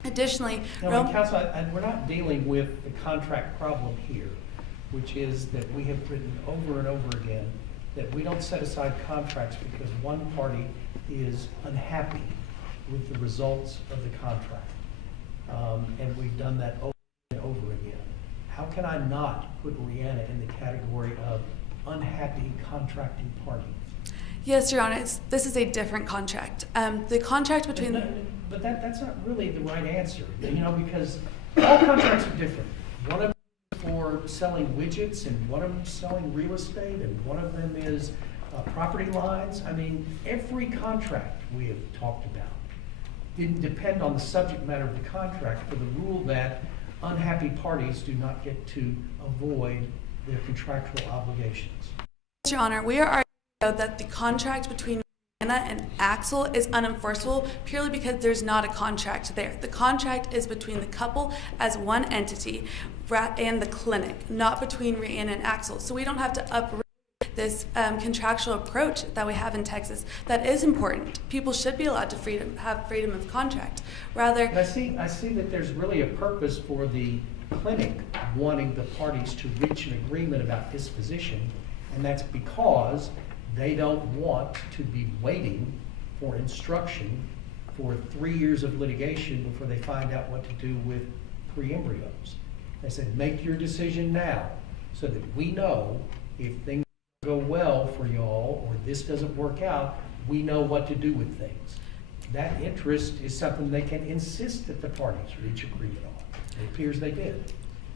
Additionally, Now, Counsel, we're not dealing with the contract problem here, which is that we have written over and over again that we don't set aside contracts because one party is unhappy with the results of the contract. And we've done that over and over again. How can I not put Rihanna in the category of unhappy contracting party? yes, Your Honor, this is a different contract. The contract between... But that's not really the right answer, because all contracts are different. One of them is for selling widgets, and one of them is selling real estate, and one of them is property lines. I mean, every contract we have talked about didn't depend on the subject matter of the contract for the rule that unhappy parties do not get to avoid their contractual obligations. Your Honor, we are arguing that the contract between Rihanna and Axel is unenforceable purely because there's not a contract there. The contract is between the couple as one entity and the clinic, not between Rihanna and Axel. So we don't have to uproot this contractual approach that we have in Texas that is important. People should be allowed to have freedom of contract. Rather, I see that there's really a purpose for the clinic wanting the parties to reach an agreement about disposition, and that's because they don't want to be waiting for instruction for 3 years of litigation before they find out what to do with pre-embryos. They said, make your decision now so that we know if things go well for y'all or this doesn't work out, we know what to do with things. That interest is something they can insist that the parties reach agreement on. It appears they did.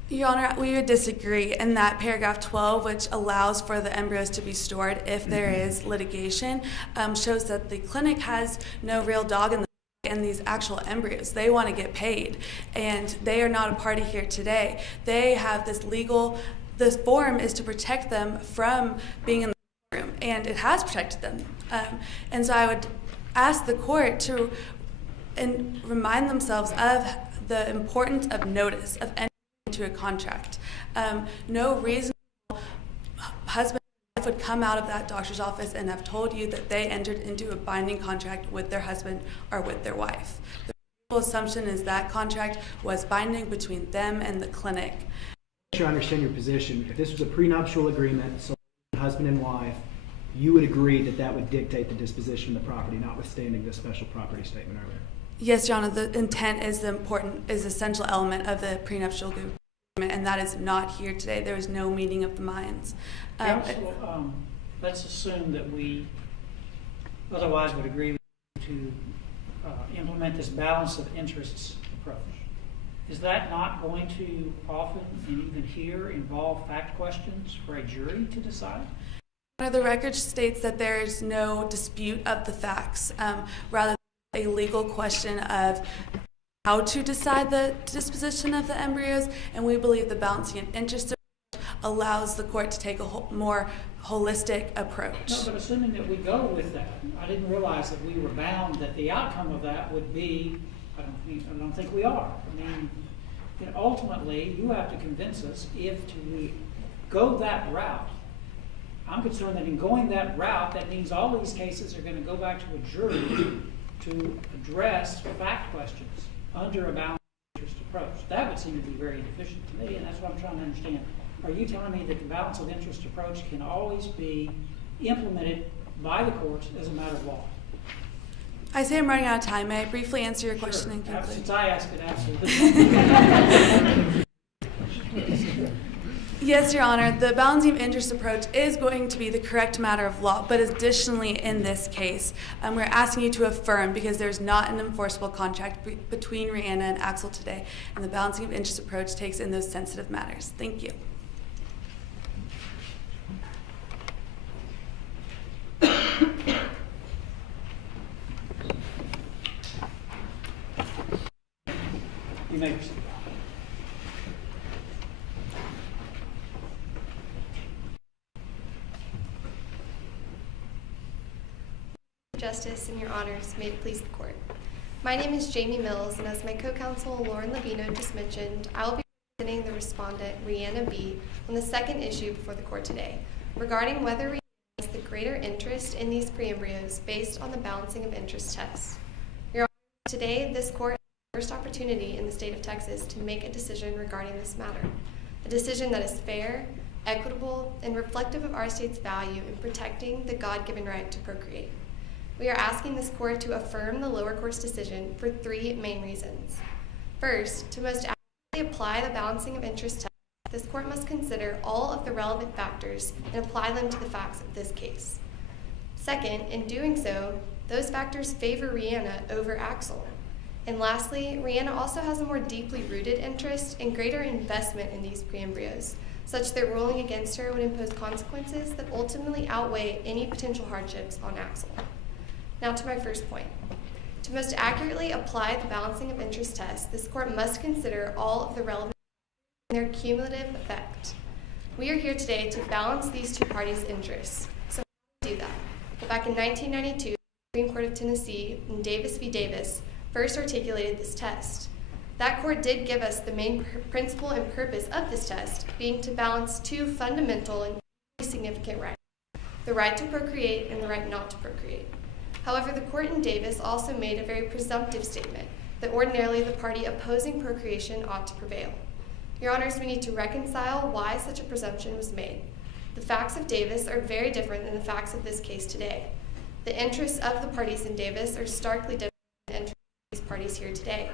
Your Honor, we would disagree in that paragraph 12, which allows for the embryos to be stored if there is litigation, shows that the clinic has no real dog in these actual embryos. They want to get paid, and they are not a party here today. They have this form is to protect them from being in the room, and it has protected them. And so I would ask the court to remind themselves of the importance of notice, of entering into a contract. No reasonable husband and wife would come out of that doctor's office and have told you that they entered into a binding contract with their husband or with their wife. The reasonable assumption is that contract was binding between them and the clinic. I understand your position. If this was a prenuptial agreement, so husband and wife, you would agree that that would dictate the disposition of the property, notwithstanding the special property statement earlier? Yes, Your Honor, the intent is the essential element of the prenuptial agreement, and that is not here today. There is no meeting of the minds. Counsel, let's assume that we otherwise would agree to implement this balance of interests approach. Is that not going to often, and even here, involve fact questions for a jury to decide? The record states that there is no dispute of the facts, rather than a legal question of how to decide the disposition of the embryos, and we believe the balancing of interest allows the court to take a more holistic approach. No, but assuming that we go with that, I didn't realize that we were bound that the outcome of that would be, I don't think we are. I mean, And ultimately, you have to convince us if we go that route. I'm concerned that in going that route, that means all these cases are going to go back to a jury to address fact questions under a balanced interest approach. That would seem to be very inefficient to me, and that's what I'm trying to understand. Are you telling me that the balance of interest approach can always be implemented by the courts as a matter of law? I say I'm running out of time. May I briefly answer your question and conclude? Since I asked it, absolutely. Yes, Your Honor, the balancing of interest approach is going to be the correct matter of law, but additionally in this case, we're asking you to affirm because there's not an enforceable contract between Rihanna and Axel today, and the balancing of interest approach takes in those sensitive matters. Thank you. You may proceed. Justice and your honors, may it please the court. My name is Jamie Mills, and as my co-counsel Lauren Levino just mentioned, I will be representing the respondent, Rihanna B., on the second issue before the court today, regarding whether Rihanna has the greater interest in these pre-embryos based on the balancing of interest test. Your honor, today this court has the first opportunity in the state of Texas to make a decision regarding this matter, a decision that is fair, equitable, and reflective of our state's value in protecting the God-given right to procreate. We are asking this court to affirm the lower court's decision for three main reasons. First, to most accurately apply the balancing of interest test, this court must consider all of the relevant factors and apply them to the facts of this case. Second, in doing so, those factors favor Rihanna over Axel. And lastly, Rihanna also has a more deeply rooted interest and greater investment in these pre-embryos, such that ruling against her would impose consequences that ultimately outweigh any potential hardships on Axel. Now to my first point. To most accurately apply the balancing of interest test, this court must consider all of the relevant and their cumulative effect. We are here today to balance these two parties' interests. So how do we do that? Well, back in 1992, the Supreme Court of Tennessee in Davis v. Davis first articulated this test. That court did give us the main principle and purpose of this test, being to balance two fundamental and significant rights, the right to procreate and the right not to procreate. However, the court in Davis also made a very presumptive statement that ordinarily the party opposing procreation ought to prevail. Your honors, we need to reconcile why such a presumption was made. The facts of Davis are very different than the facts of this case today. The interests of the parties in Davis are starkly different than the interests of these parties here today.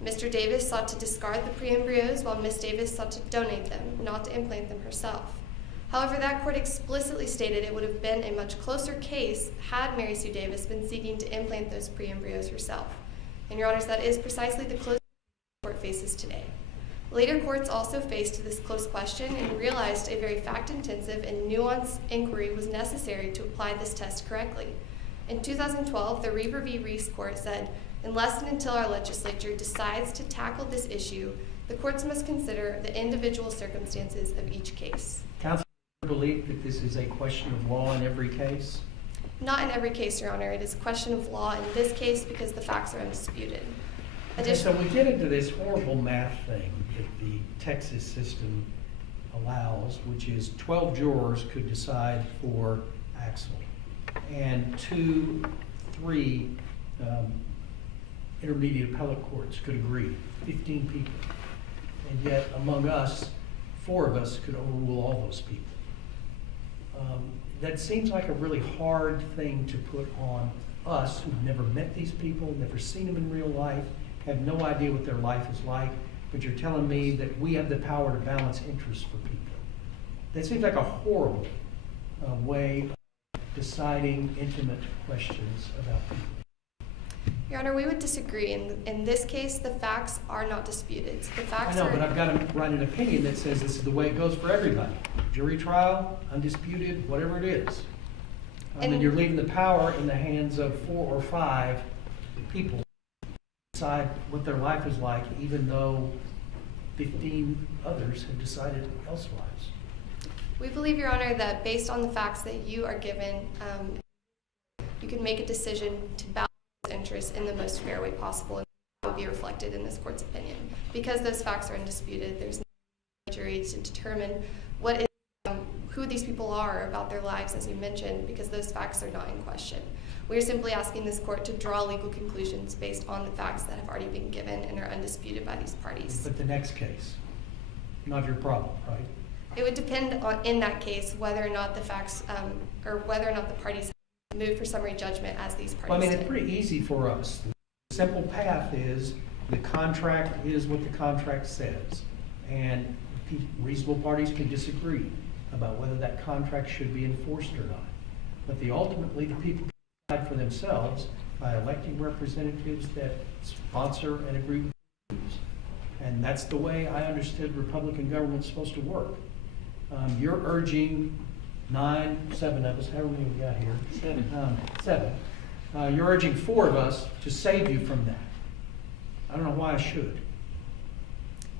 Mr. Davis sought to discard the pre-embryos while Ms. Davis sought to donate them, not to implant them herself. However, that court explicitly stated it would have been a much closer case had Mary Sue Davis been seeking to implant those pre-embryos herself. And your honors, that is precisely the close the court faces today. Later courts also faced this close question and realized a very fact-intensive and nuanced inquiry was necessary to apply this test correctly. In 2012, the Reber v. Reese court said, unless and until our legislature decides to tackle this issue, the courts must consider the individual circumstances of each case. Counsel, do you believe that this is a question of law in every case? Not in every case, Your Honor. It is a question of law in this case because the facts are undisputed. Okay, so we get into this horrible math thing that the Texas system allows, which is 12 jurors could decide for Axel, and 3 intermediate appellate courts could agree, 15 people. And yet, among us, 4 of us could overrule all those people. That seems like a really hard thing to put on us who've never met these people, never seen them in real life, have no idea what their life is like, but you're telling me that we have the power to balance interests for people. That seems like a horrible way of deciding intimate questions about people. Your Honor, we would disagree. In this case, the facts are not disputed. The facts I know, are... but I've got to write an opinion that says this is the way it goes for everybody. Jury trial, undisputed, whatever it is. And you're leaving the power in the hands of 4 or 5 people to decide what their life is like, even though 15 others have decided elsewise. We believe, Your Honor, that based on the facts that you are given, you can make a decision to balance interests in the most fair way possible. And that would be reflected in this court's opinion. Because those facts are undisputed, there's no jury to determine what is, who these people are about their lives, as you mentioned, because those facts are not in question. We are simply asking this court to draw legal conclusions based on the facts that have already been given and are undisputed by these parties. But the next case, not your problem, right? It would depend on, in that case, whether or not the facts, or whether or not the parties move for summary judgment as these parties Well, I mean, did. it's pretty easy for us. The simple path is the contract is what the contract says. And reasonable parties can disagree about whether that contract should be enforced or not. But ultimately, the people decide for themselves by electing representatives that sponsor and agree with views. And that's the way I understood Republican government's supposed to work. You're urging seven of us, however many we got here. Seven. You're urging 4 of us to save you from that. I don't know why I should.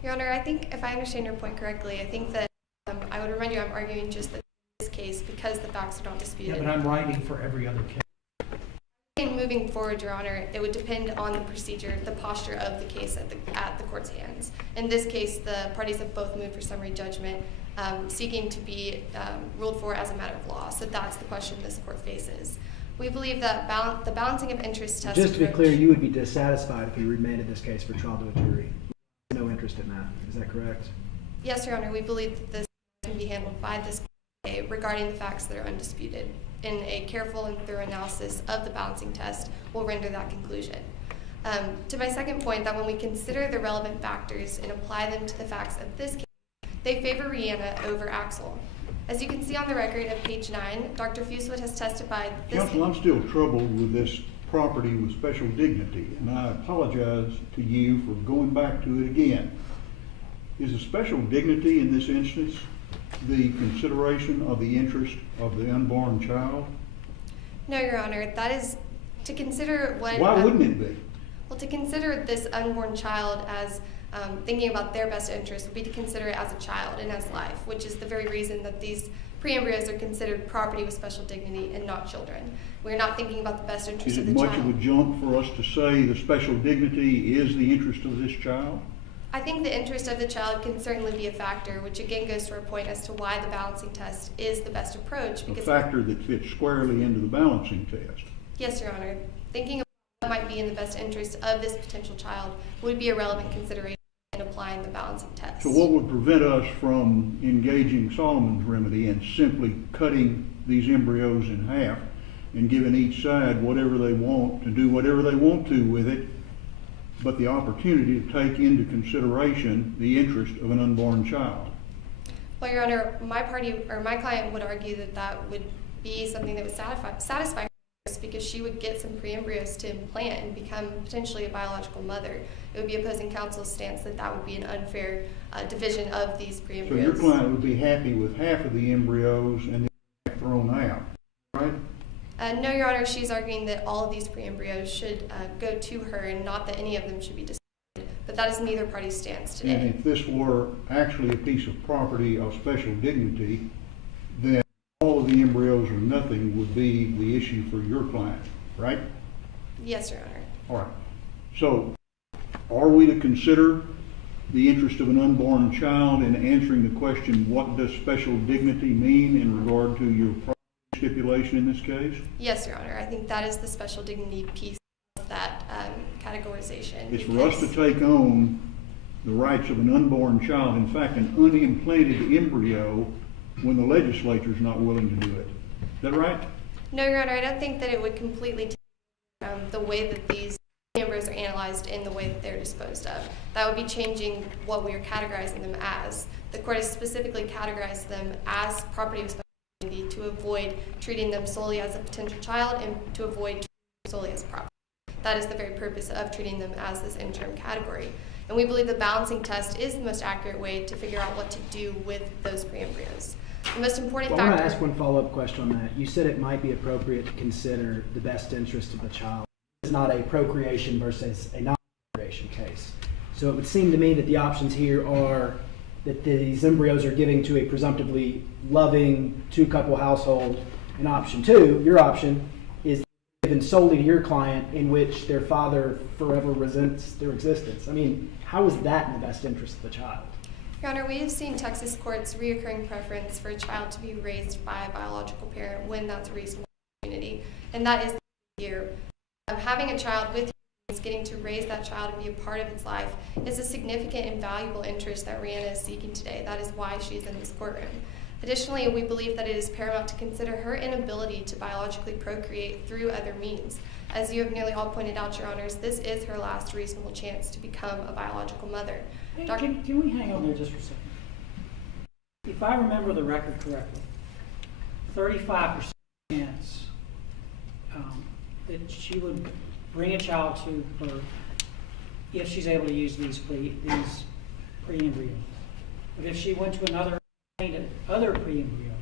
Your Honor, I think if I understand your point correctly, I think that I would remind you I'm arguing just that this case because the facts are not disputed. Yeah, but I'm writing for every other case. In moving forward, Your Honor, it would depend on the procedure, the posture of the case at the court's hands. In this case, the parties have both moved for summary judgment, seeking to be ruled for as a matter of law. So that's the question this court faces. We believe that the balancing of interest test. Just to be clear, you would be dissatisfied if you remanded this case for trial to a jury. No interest in that. Is that correct? Yes, Your Honor. We believe that this can be handled by this court regarding the facts that are undisputed. In a careful and thorough analysis of the balancing test will render that conclusion. To my second point, that when we consider the relevant factors and apply them to the facts of this case, they favor Rihanna over Axel. As you can see on the record at page 9, Dr. Fuswood has testified that this... Counsel, I'm still troubled with this property with special dignity, and I apologize to you for going back to it again. Is the special dignity in this instance the consideration of the interest of the unborn child? No, Your Honor. That is to consider what... Why wouldn't it be? Well, to consider this unborn child as thinking about their best interest would be to consider it as a child and as life, which is the very reason that these pre-embryos are considered property with special dignity and not children. We're not thinking about the best interest Is of it the much child. of a jump for us to say the special dignity is the interest of this child? I think the interest of the child can certainly be a factor, which again goes to our point as to why the balancing test is the best approach. A factor that fits squarely into the balancing test. Yes, Your Honor. Thinking about what might be in the best interest of this potential child would be a relevant consideration in applying the balancing test. So what would prevent us from engaging Solomon's remedy and simply cutting these embryos in half and giving each side whatever they want to do whatever they want to with it, but the opportunity to take into consideration the interest of an unborn child? Well, Your Honor, my client would argue that that would be something that would satisfy her because she would get some pre-embryos to implant and become potentially a biological mother. It would be opposing counsel's stance that that would be an unfair division of these So pre-embryos. your client would be happy with half of the embryos and the half thrown out, right? No, Your Honor, she's arguing that all of these pre-embryos should go to her and not that any of them should be discarded. But that is neither party's stance today. And if this were actually a piece of property of special dignity, then all of the embryos or nothing would be the issue for your client, right? Yes, Your Honor. All right. So are we to consider the interest of an unborn child in answering the question, what does special dignity mean in regard to your property stipulation in this case? Yes, Your Honor. I think that is the special dignity piece of that categorization. It's for us to take on the rights of an unborn child, in fact, an unimplanted embryo, when the legislature's not willing to do it. Is that right? No, Your Honor. I don't think that it would completely take the way that these embryos are analyzed in the way that they're disposed of. That would be changing what we are categorizing them as. The court has specifically categorized them as property of special dignity to avoid treating them solely as a potential child and to avoid treating them solely as property. That is the very purpose of treating them as this interim category. And we believe the balancing test is the most accurate way to figure out what to do with those pre-embryos. The most important Well, I want factor... to ask one follow-up question on that. You said it might be appropriate to consider the best interest of the child. It's not a procreation versus a non-procreation case. So it would seem to me that the options here are that these embryos are giving to a presumptively loving two-couple household, and option two, your option, is given solely to your client in which their father forever resents their existence. I mean, how is that in the best interest of the child? Your Honor, we have seen Texas courts' reoccurring preference for a child to be raised by a biological parent when that's a reasonable opportunity, and that is here. Having a child with you, getting to raise that child and be a part of its life is a significant and valuable interest that Rihanna is seeking today. That is why she's in this courtroom. Additionally, we believe that it is paramount to consider her inability to biologically procreate through other means. As you have nearly all pointed out, Your Honors, this is her last reasonable chance to become a biological mother. Hey, can we hang on there just for a second? If I remember the record correctly, 35% chance that she would bring a child to birth if she's able to use these pre-embryos. But if she went to other pre-embryos,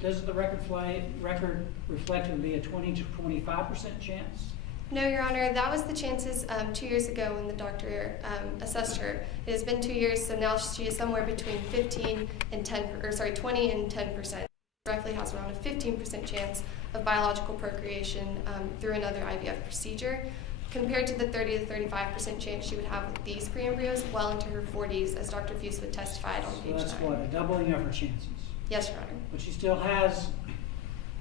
doesn't the record reflect it would be a 20 to 25% chance? No, Your Honor, that was the chances 2 years ago when the doctor assessed her. It has been 2 years, so now she is somewhere between 20 and 10%. Roughly has around a 15% chance of biological procreation through another IVF procedure, compared to the 30 to 35% chance she would have with these pre-embryos well into her 40s, as Dr. Fuswood testified on page 9. So that's what, a doubling of her chances? Yes, Your Honor. But she still has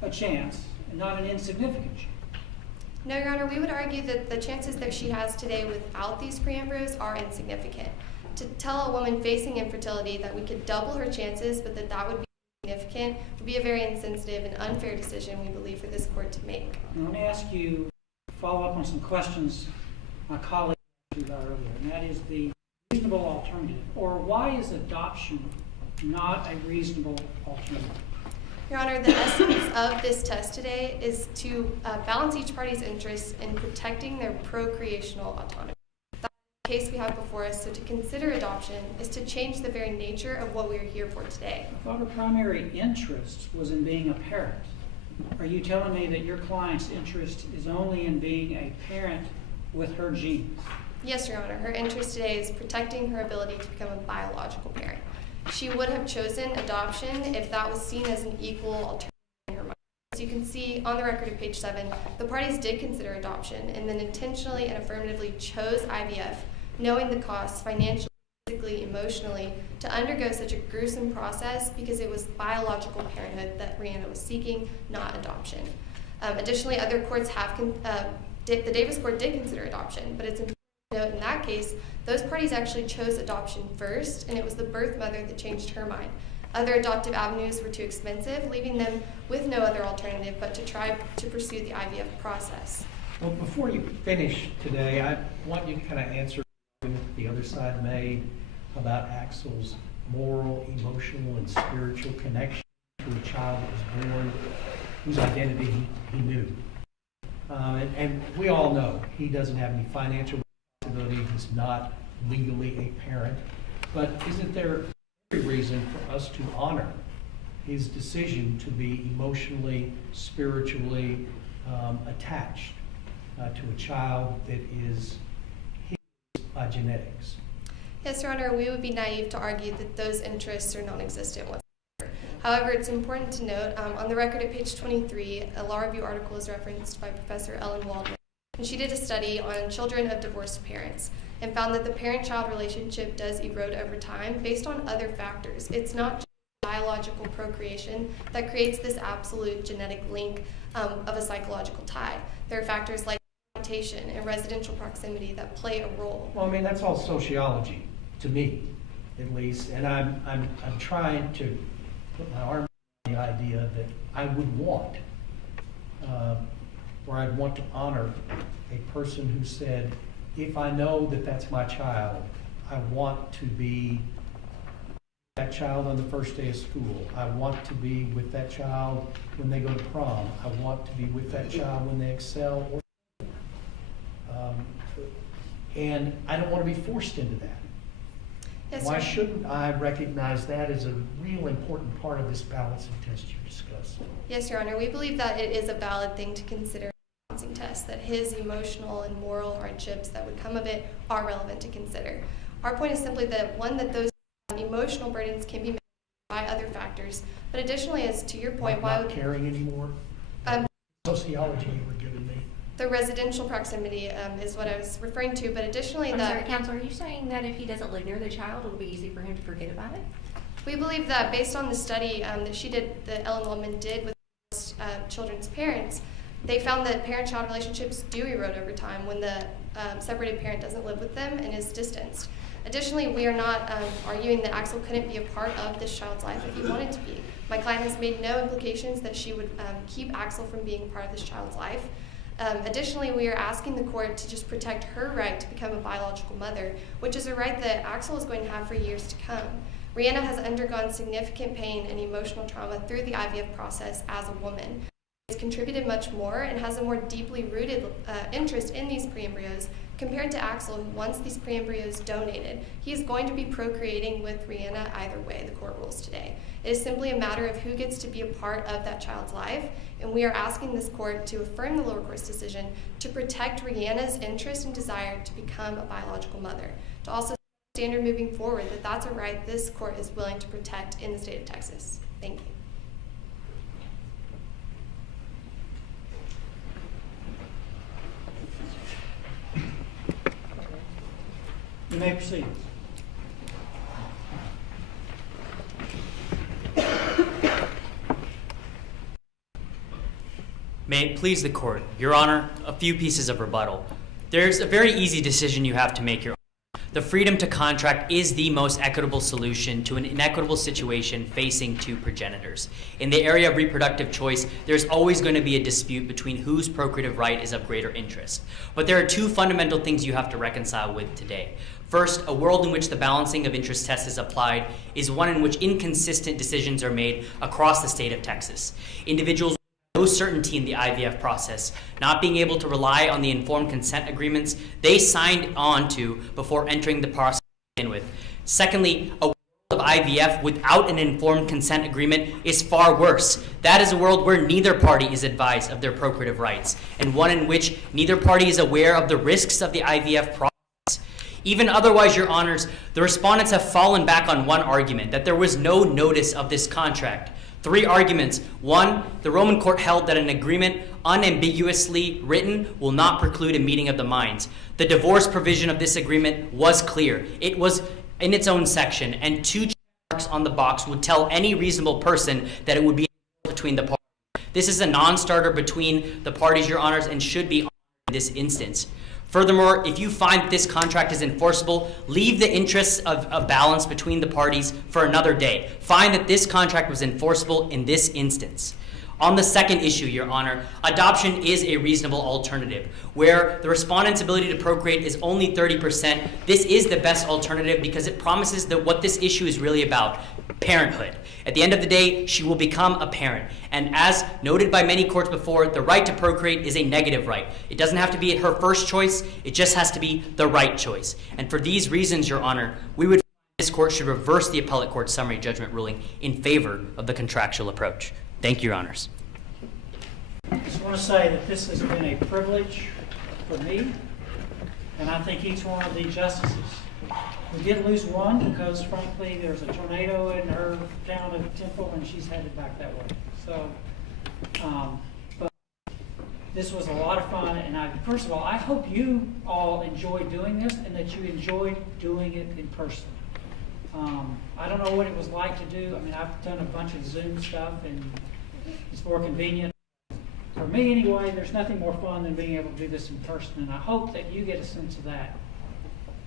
a chance, and not an insignificant chance. No, Your Honor, we would argue that the chances that she has today without these pre-embryos are insignificant. To tell a woman facing infertility that we could double her chances, but that would be significant, would be a very insensitive and unfair decision, we believe, for this court to make. Now, let me ask you, follow up on some questions my colleague asked you about earlier, and that is the reasonable alternative, or why is adoption not a reasonable alternative? Your Honor, the essence of this test today is to balance each party's interests in protecting their procreational autonomy. That's the case we have before us, so to consider adoption is to change the very nature of what we are here for today. I thought her primary interest was in being a parent. Are you telling me that your client's interest is only in being a parent with her genes? Yes, Your Honor. Her interest today is protecting her ability to become a biological parent. She would have chosen adoption if that was seen as an equal alternative in her mind. As you can see on the record at page 7, the parties did consider adoption and then intentionally and affirmatively chose IVF, knowing the costs financially, physically, emotionally, to undergo such a gruesome process because it was biological parenthood that Rihanna was seeking, not adoption. Additionally, other courts have, the Davis court did consider adoption, but it's important to note in that case, those parties actually chose adoption first, and it was the birth mother that changed her mind. Other adoptive avenues were too expensive, leaving them with no other alternative but to try to pursue the IVF process. Well, before you finish today, I want you to kind of answer the other side made about Axel's moral, emotional, and spiritual connection to a child that was born whose identity he knew. And we all know he doesn't have any financial responsibility. He's not legally a parent. But isn't there every reason for us to honor his decision to be emotionally, spiritually attached to a child that is his by genetics? Yes, Your Honor, we would be naive to argue that those interests are non-existent whatsoever. However, it's important to note, on the record at page 23, a law review article is referenced by Professor Ellen Waldman, and she did a study on children of divorced parents and found that the parent-child relationship does erode over time based on other factors. It's not just biological procreation that creates this absolute genetic link of a psychological tie. There are factors like habitation and residential proximity that play a role. Well, I mean, that's all sociology, to me, at least, and I'm trying to put my arm around the idea that I would want, or I'd want to honor a person who said, if I know that that's my child, I want to be that child on the first day of school. I want to be with that child when they go to prom. I want to be with that child when they excel. And I don't want to be forced into that. Yes, Why sir. shouldn't I recognize that as a real important part of this balancing test you discussed? Yes, Your Honor. We believe that it is a valid thing to consider in a balancing test, that his emotional and moral hardships that would come of it are relevant to consider. Our point is simply that, one, that those emotional burdens can be met by other factors, but additionally, as to your point, why Not would caring anymore? Sociology you were giving The residential proximity is what I was referring to, but additionally I'm sorry, Counselor, are you saying that if he doesn't live near the child, it'll be easy for him to forget about it? we believe that based on the study that she did, that Ellen Wellman did with children's parents, they found that parent-child relationships do erode over time when the separated parent doesn't live with them and is distanced. Additionally, we are not arguing that Axel couldn't be a part of this child's life if he wanted to be. My client has made no implications that she would keep Axel from being part of this child's life. Additionally, we are asking the court to just protect her right to become a biological mother, which is a right that Axel is going to have for years to come. Rihanna has undergone significant pain and emotional trauma through the IVF process as a woman. She has contributed much more and has a more deeply rooted interest in these pre-embryos compared to Axel, who wants these pre-embryos donated. He is going to be procreating with Rihanna either way, the court rules today. It is simply a matter of who gets to be a part of that child's life, and we are asking this court to affirm the lower court's decision to protect Rihanna's interest and desire to become a biological mother, to also standard moving forward that that's a right this court is willing to protect in the state of Texas. Thank you. You may proceed. May it please the court. Your Honor, a few pieces of rebuttal. There's a very easy decision you have to make, Your Honor. The freedom to contract is the most equitable solution to an inequitable situation facing two progenitors. In the area of reproductive choice, there's always going to be a dispute between whose procreative right is of greater interest. But there are two fundamental things you have to reconcile with today. First, a world in which the balancing of interest test is applied is one in which inconsistent decisions are made across the state of Texas. Individuals no certainty in the IVF process, not being able to rely on the informed consent agreements they signed on to before entering the process to begin with. Secondly, a world of IVF without an informed consent agreement is far worse. That is a world where neither party is advised of their procreative rights, and one in which neither party is aware of the risks of the IVF process. Even otherwise, Your Honors, the respondents have fallen back on one argument, that there was no notice of this contract. Three arguments. One, the Roman court held that an agreement unambiguously written will not preclude a meeting of the minds. The divorce provision of this agreement was clear. It was in its own section, and two check marks on the box would tell any reasonable person that it would be between the parties. This is a non-starter between the parties, Your Honors, and should be honored in this instance. Furthermore, if you find this contract is enforceable, leave the interests of balance between the parties for another day. Find that this contract was enforceable in this instance. On the second issue, Your Honor, adoption is a reasonable alternative. Where the respondent's ability to procreate is only 30%, this is the best alternative because it promises that what this issue is really about, parenthood. At the end of the day, she will become a parent. And as noted by many courts before, the right to procreate is a negative right. It doesn't have to be her first choice, it just has to be the right choice. And for these reasons, Your Honor, we would this court should reverse the appellate court's summary judgment ruling in favor of the contractual approach. Thank you, Your Honors. I just want to say that this has been a privilege for me, and I think each one of the justices. We did lose one because, frankly, there's a tornado in her town of Temple, and she's headed back that way. So, but this was a lot of fun, and first of all, I hope you all enjoyed doing this and that you enjoyed doing it in person. I don't know what it was like to do. I mean, I've done a bunch of Zoom stuff, and it's more convenient. For me, anyway, there's nothing more fun than being able to do this in person, and I hope that you get a sense of that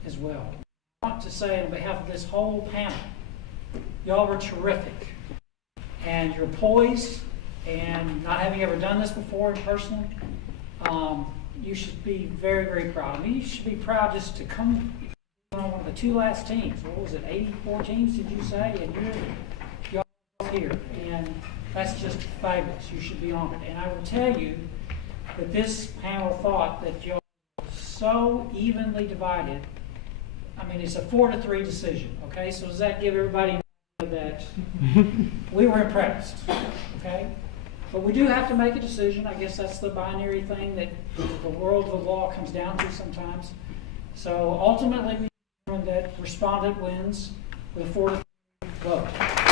as well. I want to say on behalf of this whole panel, y'all were terrific, and you're poised, and not having ever done this before in person, you should be very, very proud. I mean, you should be proud just to come on one of the two last teams. What was it, 84 teams, did you say? And y'all here, and that's just fabulous. You should be honored. And I will tell you that this panel thought that y'all were so evenly divided. I mean, it's a 4-3 decision, okay? So does that give everybody that we were impressed, okay? But we do have to make a decision. I guess that's the binary thing that the world of the law comes down to sometimes. So ultimately, we determined that respondent wins with a 4-3 vote.